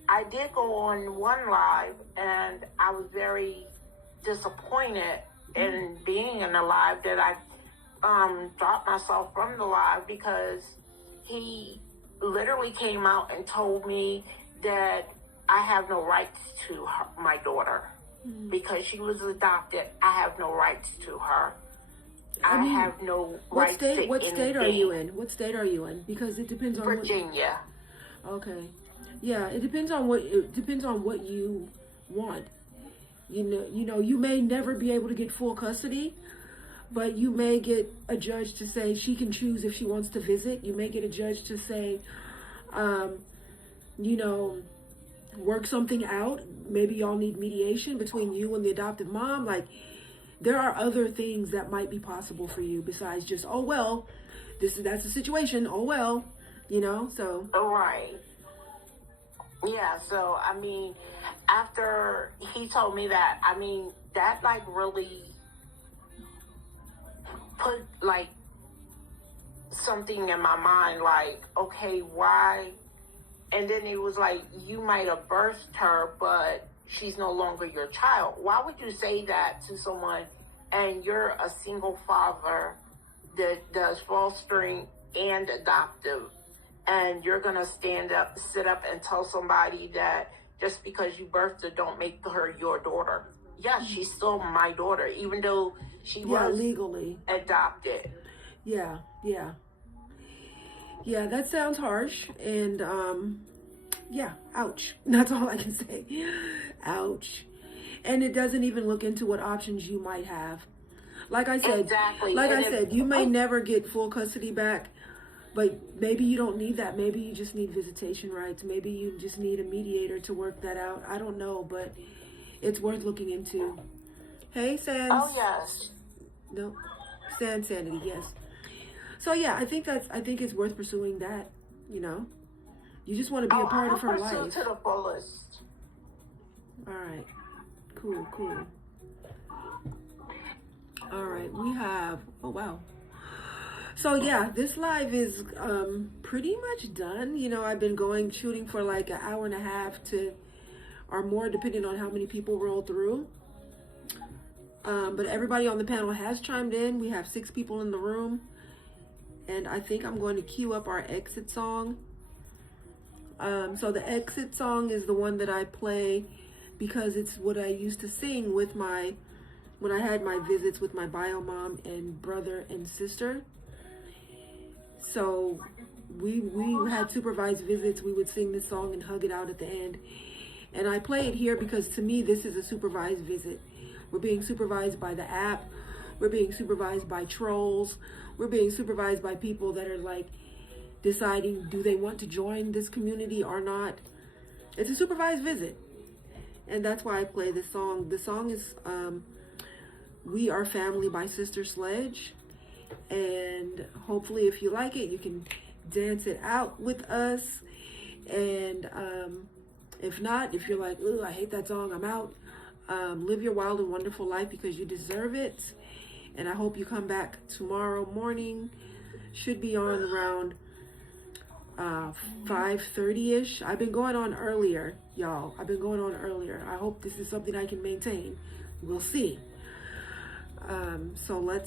I did go on one live and I was very disappointed in being in the live that I dropped myself from the live because he literally came out and told me that I have no rights to my daughter because she was adopted. I have no rights to her. I mean, have no what rights state? to What state are anything. you in? What state are you in? Because it depends on Virginia. Okay, yeah, it depends on what you want. You know, you may never be able to get full custody, but you may get a judge to say she can choose if she wants to visit. You may get a judge to say, you know, work something out. Maybe y'all need mediation between you and the adoptive mom. Like, there are other things that might be possible for you besides just, oh well, that's the situation. Oh well, you know. So Right. Yeah, so I mean, after he told me that, I mean, that like really put like something in my mind, like, okay, why? And then it was like, you might have birthed her, but she's no longer your child. Why would you say that to someone and you're a single father that does fostering and adoptive? And you're going to sit up and tell somebody that just because you birthed her don't make her your daughter. Yes, she's still my daughter, even though she was legally adopted. Yeah, that sounds harsh. And yeah, ouch. That's all I can say. Ouch. And it doesn't even look into what options you might have. Like I said, Exactly. you may never get full custody back. But maybe you don't need that. Maybe you just need visitation rights. Maybe you just need a mediator to work that out. I don't know, but it's worth looking into. Hey, Sans. Oh, yes. No, Sanity, yes. So yeah, I think it's worth pursuing that. You know, you just want to be a part of her I'll life. pursue to the fullest. All right, cool. All right, we have. Oh wow. So yeah, this live is pretty much done. You know, I've been shooting for like an hour and a half or more, depending on how many people roll through. But everybody on the panel has chimed in. We have 6 people in the room. And I think I'm going to cue up our exit song. So the exit song is the one that I play because it's what I used to sing when I had my visits with my bio mom and brother and sister. So we had supervised visits. We would sing this song and hug it out at the end. And I play it here because to me, this is a supervised visit. We're being supervised by the app. We're being supervised by trolls. We're being supervised by people that are like deciding, do they want to join this community or not? It's a supervised visit. And that's why I play this song. The song is We Are Family by Sister Sledge. And hopefully if you like it, you can dance it out with us. And if not, if you're like, ooh, I hate that song, I'm out. Live your wild and wonderful life because you deserve it. And I hope you come back tomorrow morning. Should be on around 5:30ish. I've been going on earlier, y'all. I've been going on earlier. I hope this is something I can maintain. We'll see. So let's